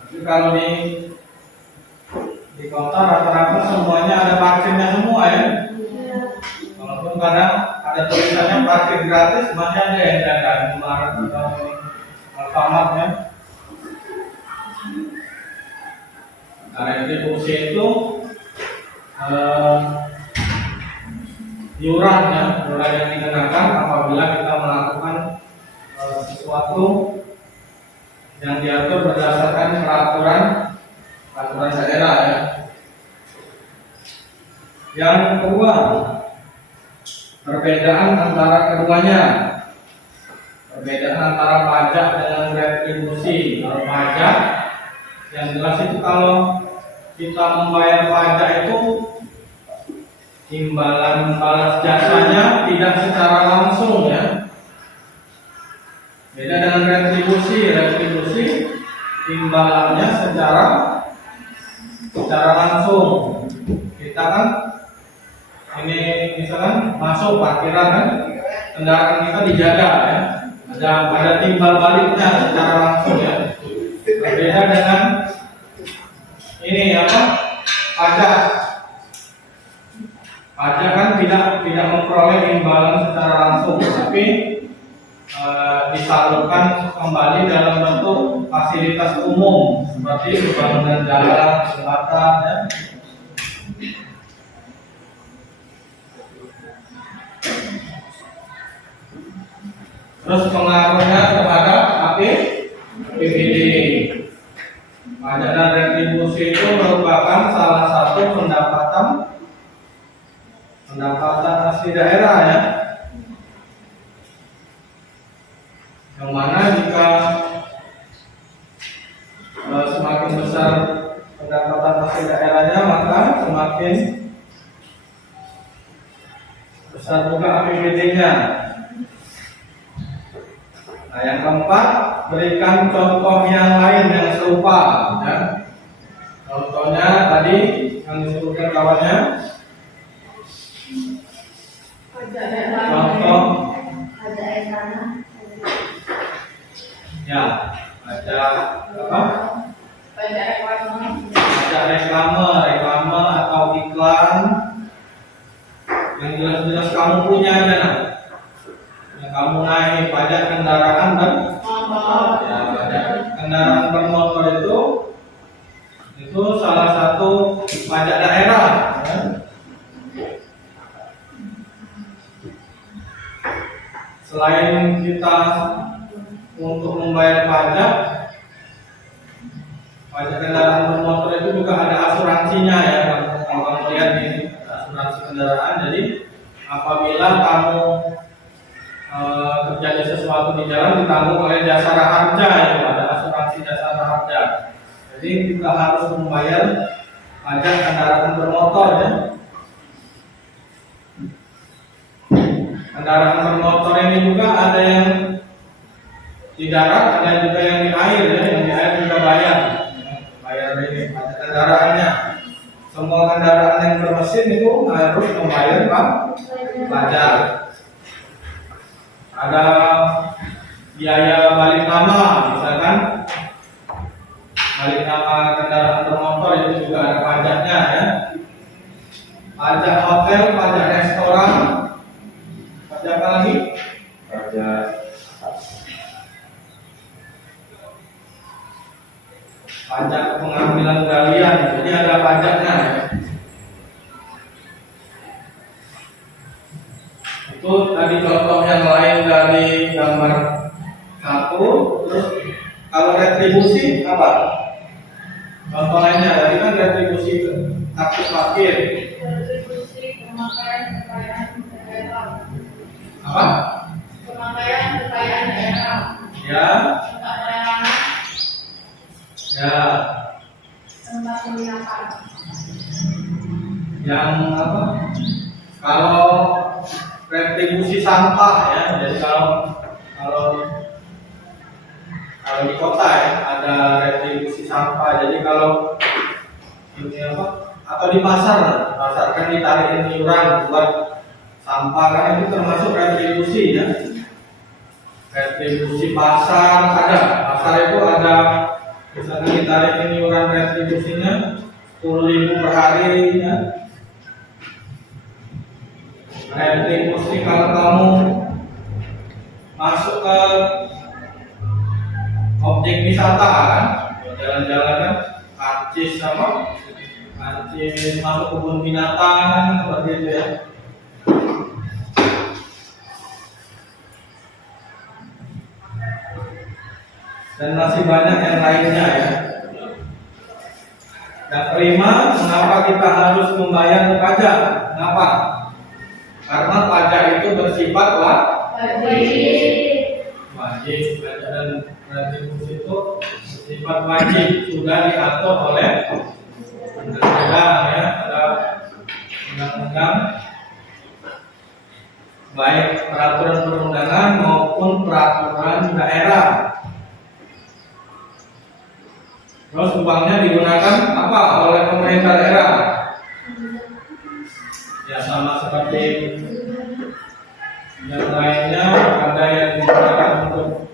Tapi kalau di kota rata-rata semuanya ada parkirnya semua ya. Walaupun kadang ada tulisannya parkir gratis, masih ada yang dagang di Maret atau Alfamart ya. Nah, retribusi itu iuran ya, iuran yang dikenakan apabila kita melakukan sesuatu yang diatur berdasarkan peraturan daerah ya. Yang kedua, perbedaan antara keduanya. Perbedaan antara pajak dengan retribusi. Kalau pajak yang jelas itu kalau kita membayar pajak itu imbalan balas jasanya tidak secara langsung ya. Beda dengan retribusi. Retribusi imbalannya secara langsung. Kita kan ini misalkan masuk parkiran kan, kendaraan kita dijaga ya. Ada timbal baliknya secara langsung ya. Berbeda dengan ini pajak. pajak kan tidak memperoleh imbalan secara langsung, tapi disalurkan kembali dalam bentuk fasilitas umum seperti pembangunan jalan, jembatan, ya. Terus pengaruhnya terhadap APBD. Pajak dan retribusi itu merupakan salah satu pendapatan asli daerah, ya. Yang mana jika semakin besar pendapatan asli daerahnya, maka semakin besar juga APBD-nya. Nah, yang keempat, berikan contoh yang lain yang serupa, ya. Contohnya tadi yang disebutkan kawannya. Contoh Pajak air tanah. ya, pajak apa? Pajak reklame. Pajak reklame atau iklan yang jelas-jelas kamu punya, kan? Yang kamu naik pajak kendaraan dan ya, pajak kendaraan bermotor itu salah satu pajak daerah, ya. Selain kita untuk membayar pajak kendaraan bermotor itu juga ada asuransinya, ya. Kalau kamu lihat ini asuransi kendaraan. Jadi apabila kamu terjadi sesuatu di jalan ditanggung oleh jasara harja, itu ada asuransi jasara harja. Jadi kita harus membayar pajak kendaraan bermotor, ya. Kendaraan bermotor ini juga ada yang di darat, ada juga yang di air, ya. Yang di air juga bayar ini pajak kendaraannya. Semua kendaraan yang bermesin itu harus membayar pajak. Ada biaya balik nama, misalkan balik nama kendaraan bermotor itu juga ada pajaknya, ya. Pajak hotel, pajak restoran, pajak apa lagi? Pajak pengambilan galian, jadi ada pajaknya, ya. Itu tadi contoh yang lain dari gambar 1. Terus kalau retribusi apa? Contoh lainnya tadi kan retribusi kartu parkir. Retribusi pemakaian kekayaan daerah. Apa? Pemakaian kekayaan daerah. Ya. Tempat layanan. Ya. Tempat penginapan. Yang apa? Kalau retribusi sampah, ya. Jadi kalau di kota, ya, ada retribusi sampah. Jadi kalau ini apa? Atau di pasar kan ditarik iuran buat sampah, kan itu termasuk retribusi, ya. Retribusi pasar itu ada, misalnya ditarik iuran retribusinya 10.000 per hari, ya. Retribusi kalau kamu masuk ke objek wisata, kan, jalan-jalan, kan, karcis masuk kebun binatang, seperti itu, ya. Dan masih banyak yang lainnya, ya. Yang kelima, mengapa kita harus membayar pajak? Kenapa? Karena pajak itu bersifat wajib. Pajak dan retribusi itu bersifat wajib, sudah diatur oleh undang-undang, ya. Ada undang-undang, baik peraturan perundangan maupun peraturan daerah. Terus uangnya digunakan apa oleh pemerintah daerah? Ya sama seperti yang lainnya, ada yang digunakan untuk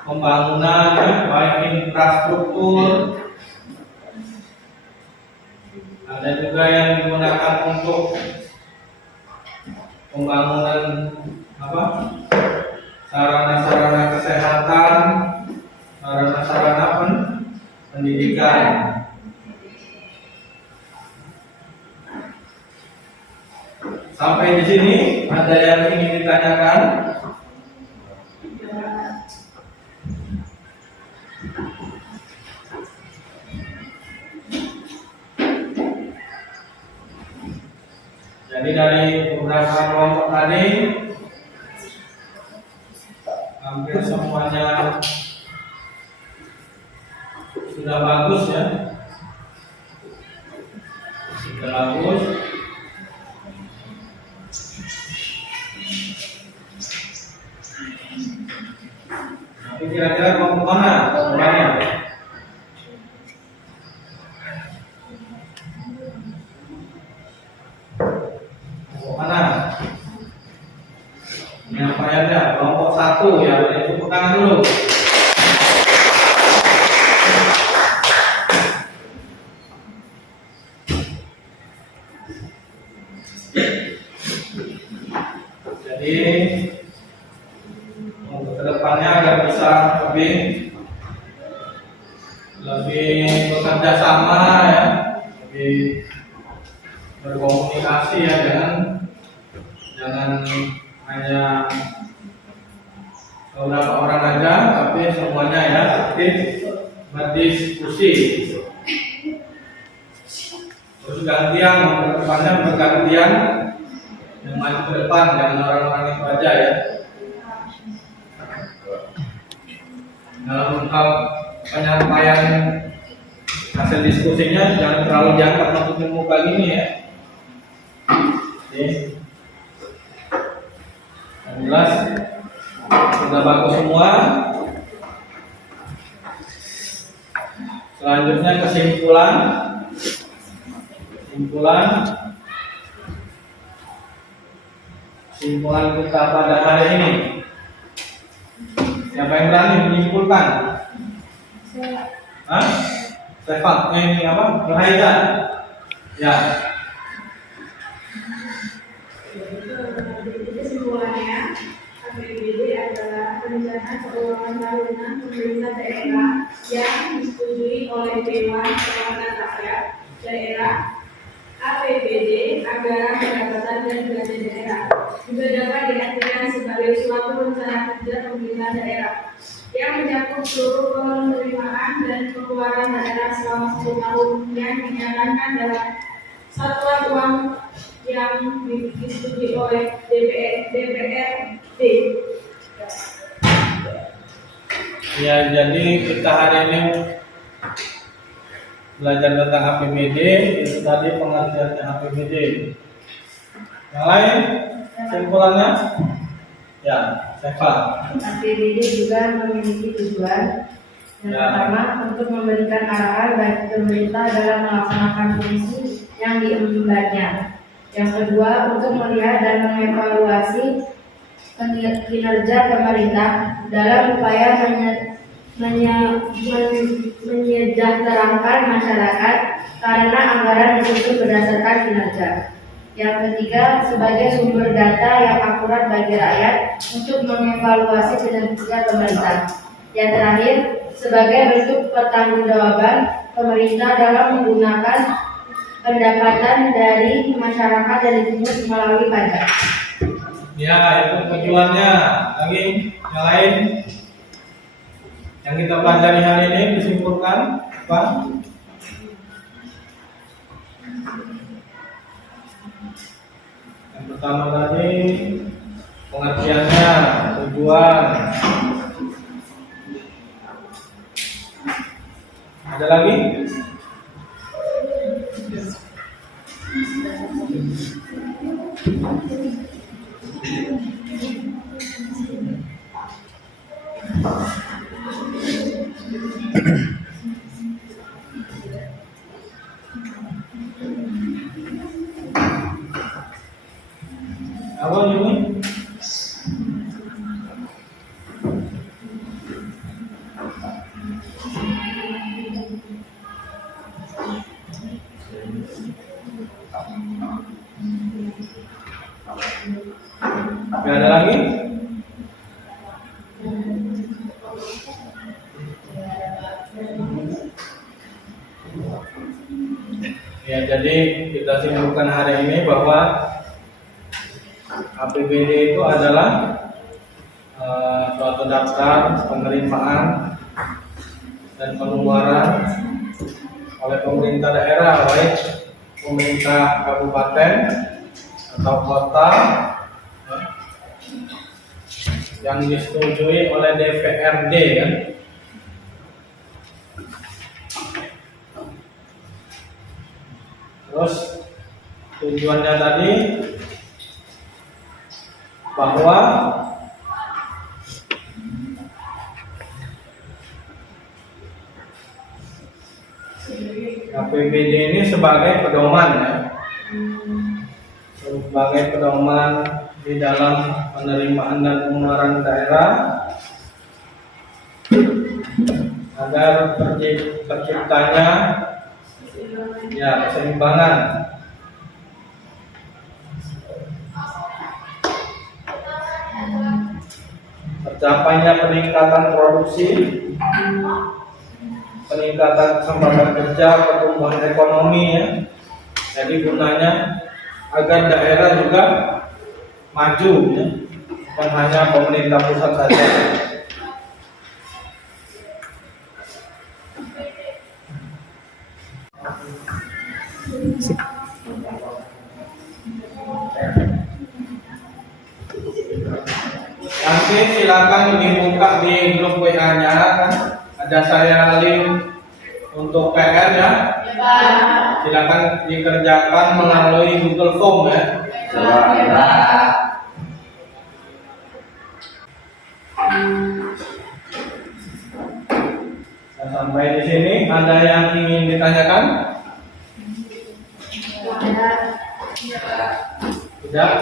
pembangunan, ya, baik infrastruktur Ada juga yang digunakan untuk pembangunan sarana-sarana kesehatan, sarana-sarana pendidikan. Sampai di sini ada yang ingin ditanyakan? Jadi dari beberapa kelompok tadi hampir semuanya sudah bagus ya, sudah bagus. Tapi kira-kira mau kemana semuanya? Mana? Ini apa ya? Kelompok 1 ya, tepuk tangan dulu. Jadi untuk kedepannya agar bisa lebih bekerja sama ya, lebih berkomunikasi ya, jangan hanya beberapa orang aja, tapi semuanya ya aktif berdiskusi. Terus gantian, kedepannya bergantian yang maju ke depan, jangan orang-orang itu aja ya. Dalam hal penyampaian hasil diskusinya jangan terlalu diangkat untuk muka gini ya. Oke. Yang jelas sudah bagus semua. Selanjutnya kesimpulan kita pada hari ini. Siapa yang berani menyimpulkan? Hah? Stefan, ini apa? Nurhaida. Ya. Kesimpulannya, APBD adalah rencana keuangan tahunan pemerintah daerah yang disetujui oleh Dewan Perwakilan Rakyat Daerah. APBD anggaran pendapatan dan belanja daerah juga dapat diartikan sebagai suatu rencana kerja pemerintah daerah yang mencakup seluruh penerimaan dan pengeluaran daerah selama 1 tahun yang dinyatakan dalam satuan uang yang disetujui oleh DPRD. Ya, jadi kita hari ini belajar tentang APBD, itu tadi pengertiannya APBD. Yang lain kesimpulannya? Ya, Stefan. APBD juga memiliki tujuan yang pertama untuk memberikan arahan bagi pemerintah dalam melaksanakan fungsi yang diembannya. Yang kedua, untuk melihat dan mengevaluasi kinerja pemerintah dalam upaya menyejahterakan masyarakat karena anggaran disusun berdasarkan kinerja. Yang ketiga, sebagai sumber data yang akurat bagi rakyat untuk mengevaluasi kinerja pemerintah. Yang terakhir, sebagai bentuk pertanggungjawaban pemerintah dalam menggunakan pendapatan dari masyarakat yang dipungut melalui pajak. Ya, itu tujuannya. Lagi yang lain yang kita pelajari hari ini disimpulkan apa? Yang pertama tadi pengertiannya, tujuan. Ada lagi? Apa ini? Nggak ada lagi? Ya, jadi kita simpulkan hari ini bahwa APBD itu adalah suatu daftar penerimaan dan pengeluaran oleh pemerintah daerah, baik pemerintah kabupaten atau kota, ya, yang disetujui oleh DPRD, kan? Terus tujuannya tadi bahwa APBD ini sebagai pedoman, ya, sebagai pedoman di dalam penerimaan dan pengeluaran daerah agar terciptanya ya keseimbangan tercapainya peningkatan produksi, peningkatan kesempatan kerja, pertumbuhan ekonomi, ya. Jadi gunanya agar daerah juga maju, ya, bukan hanya pemerintah pusat saja. Nanti silakan dibuka di grup WA-nya, kan ada saya link untuk PR, ya. Silakan dikerjakan melalui Google Form, ya. Nah, sampai di sini ada yang ingin ditanyakan? Tidak.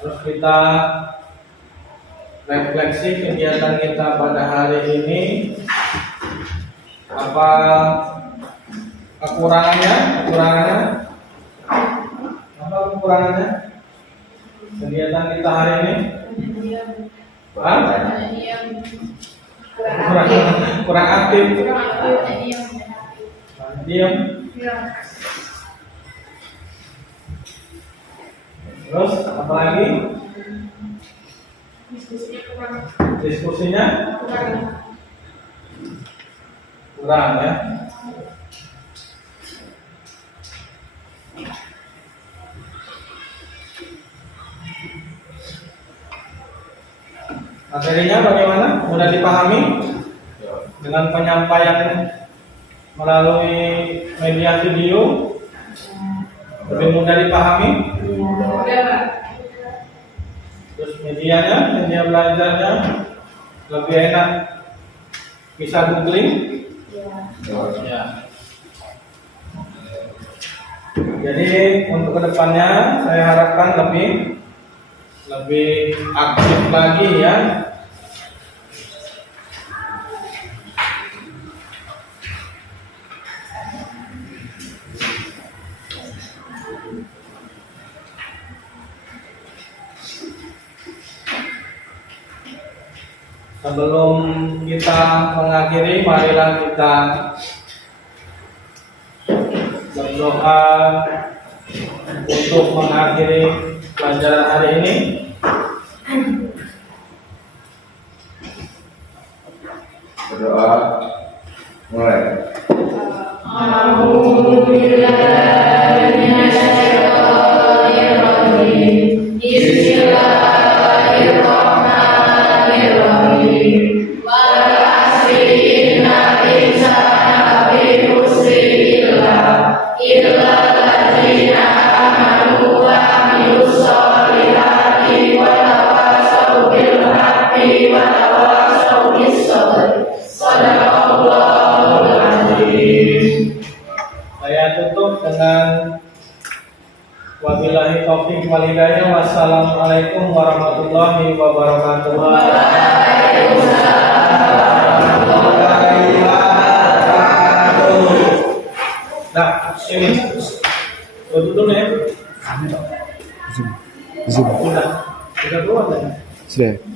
Terus kita refleksi kegiatan kita pada hari ini, apa kekurangannya? Apa kekurangannya? Kegiatan kita hari ini? Kurang aktif. Diam. Terus apa lagi? Diskusinya kurang, ya. Materinya bagaimana? Mudah dipahami? Dengan penyampaian melalui media video lebih mudah dipahami? Terus media belajarnya lebih enak, bisa googling? Ya. Jadi untuk kedepannya saya harapkan lebih aktif lagi, ya. Sebelum kita mengakhiri, marilah kita berdoa untuk mengakhiri pelajaran hari ini. Berdoa mulai. Saya tutup dengan wabillahi taufiq wal hidayah. Wassalamualaikum warahmatullahi wabarakatuh. Waalaikumsalam warahmatullahi wabarakatuh. Sudah.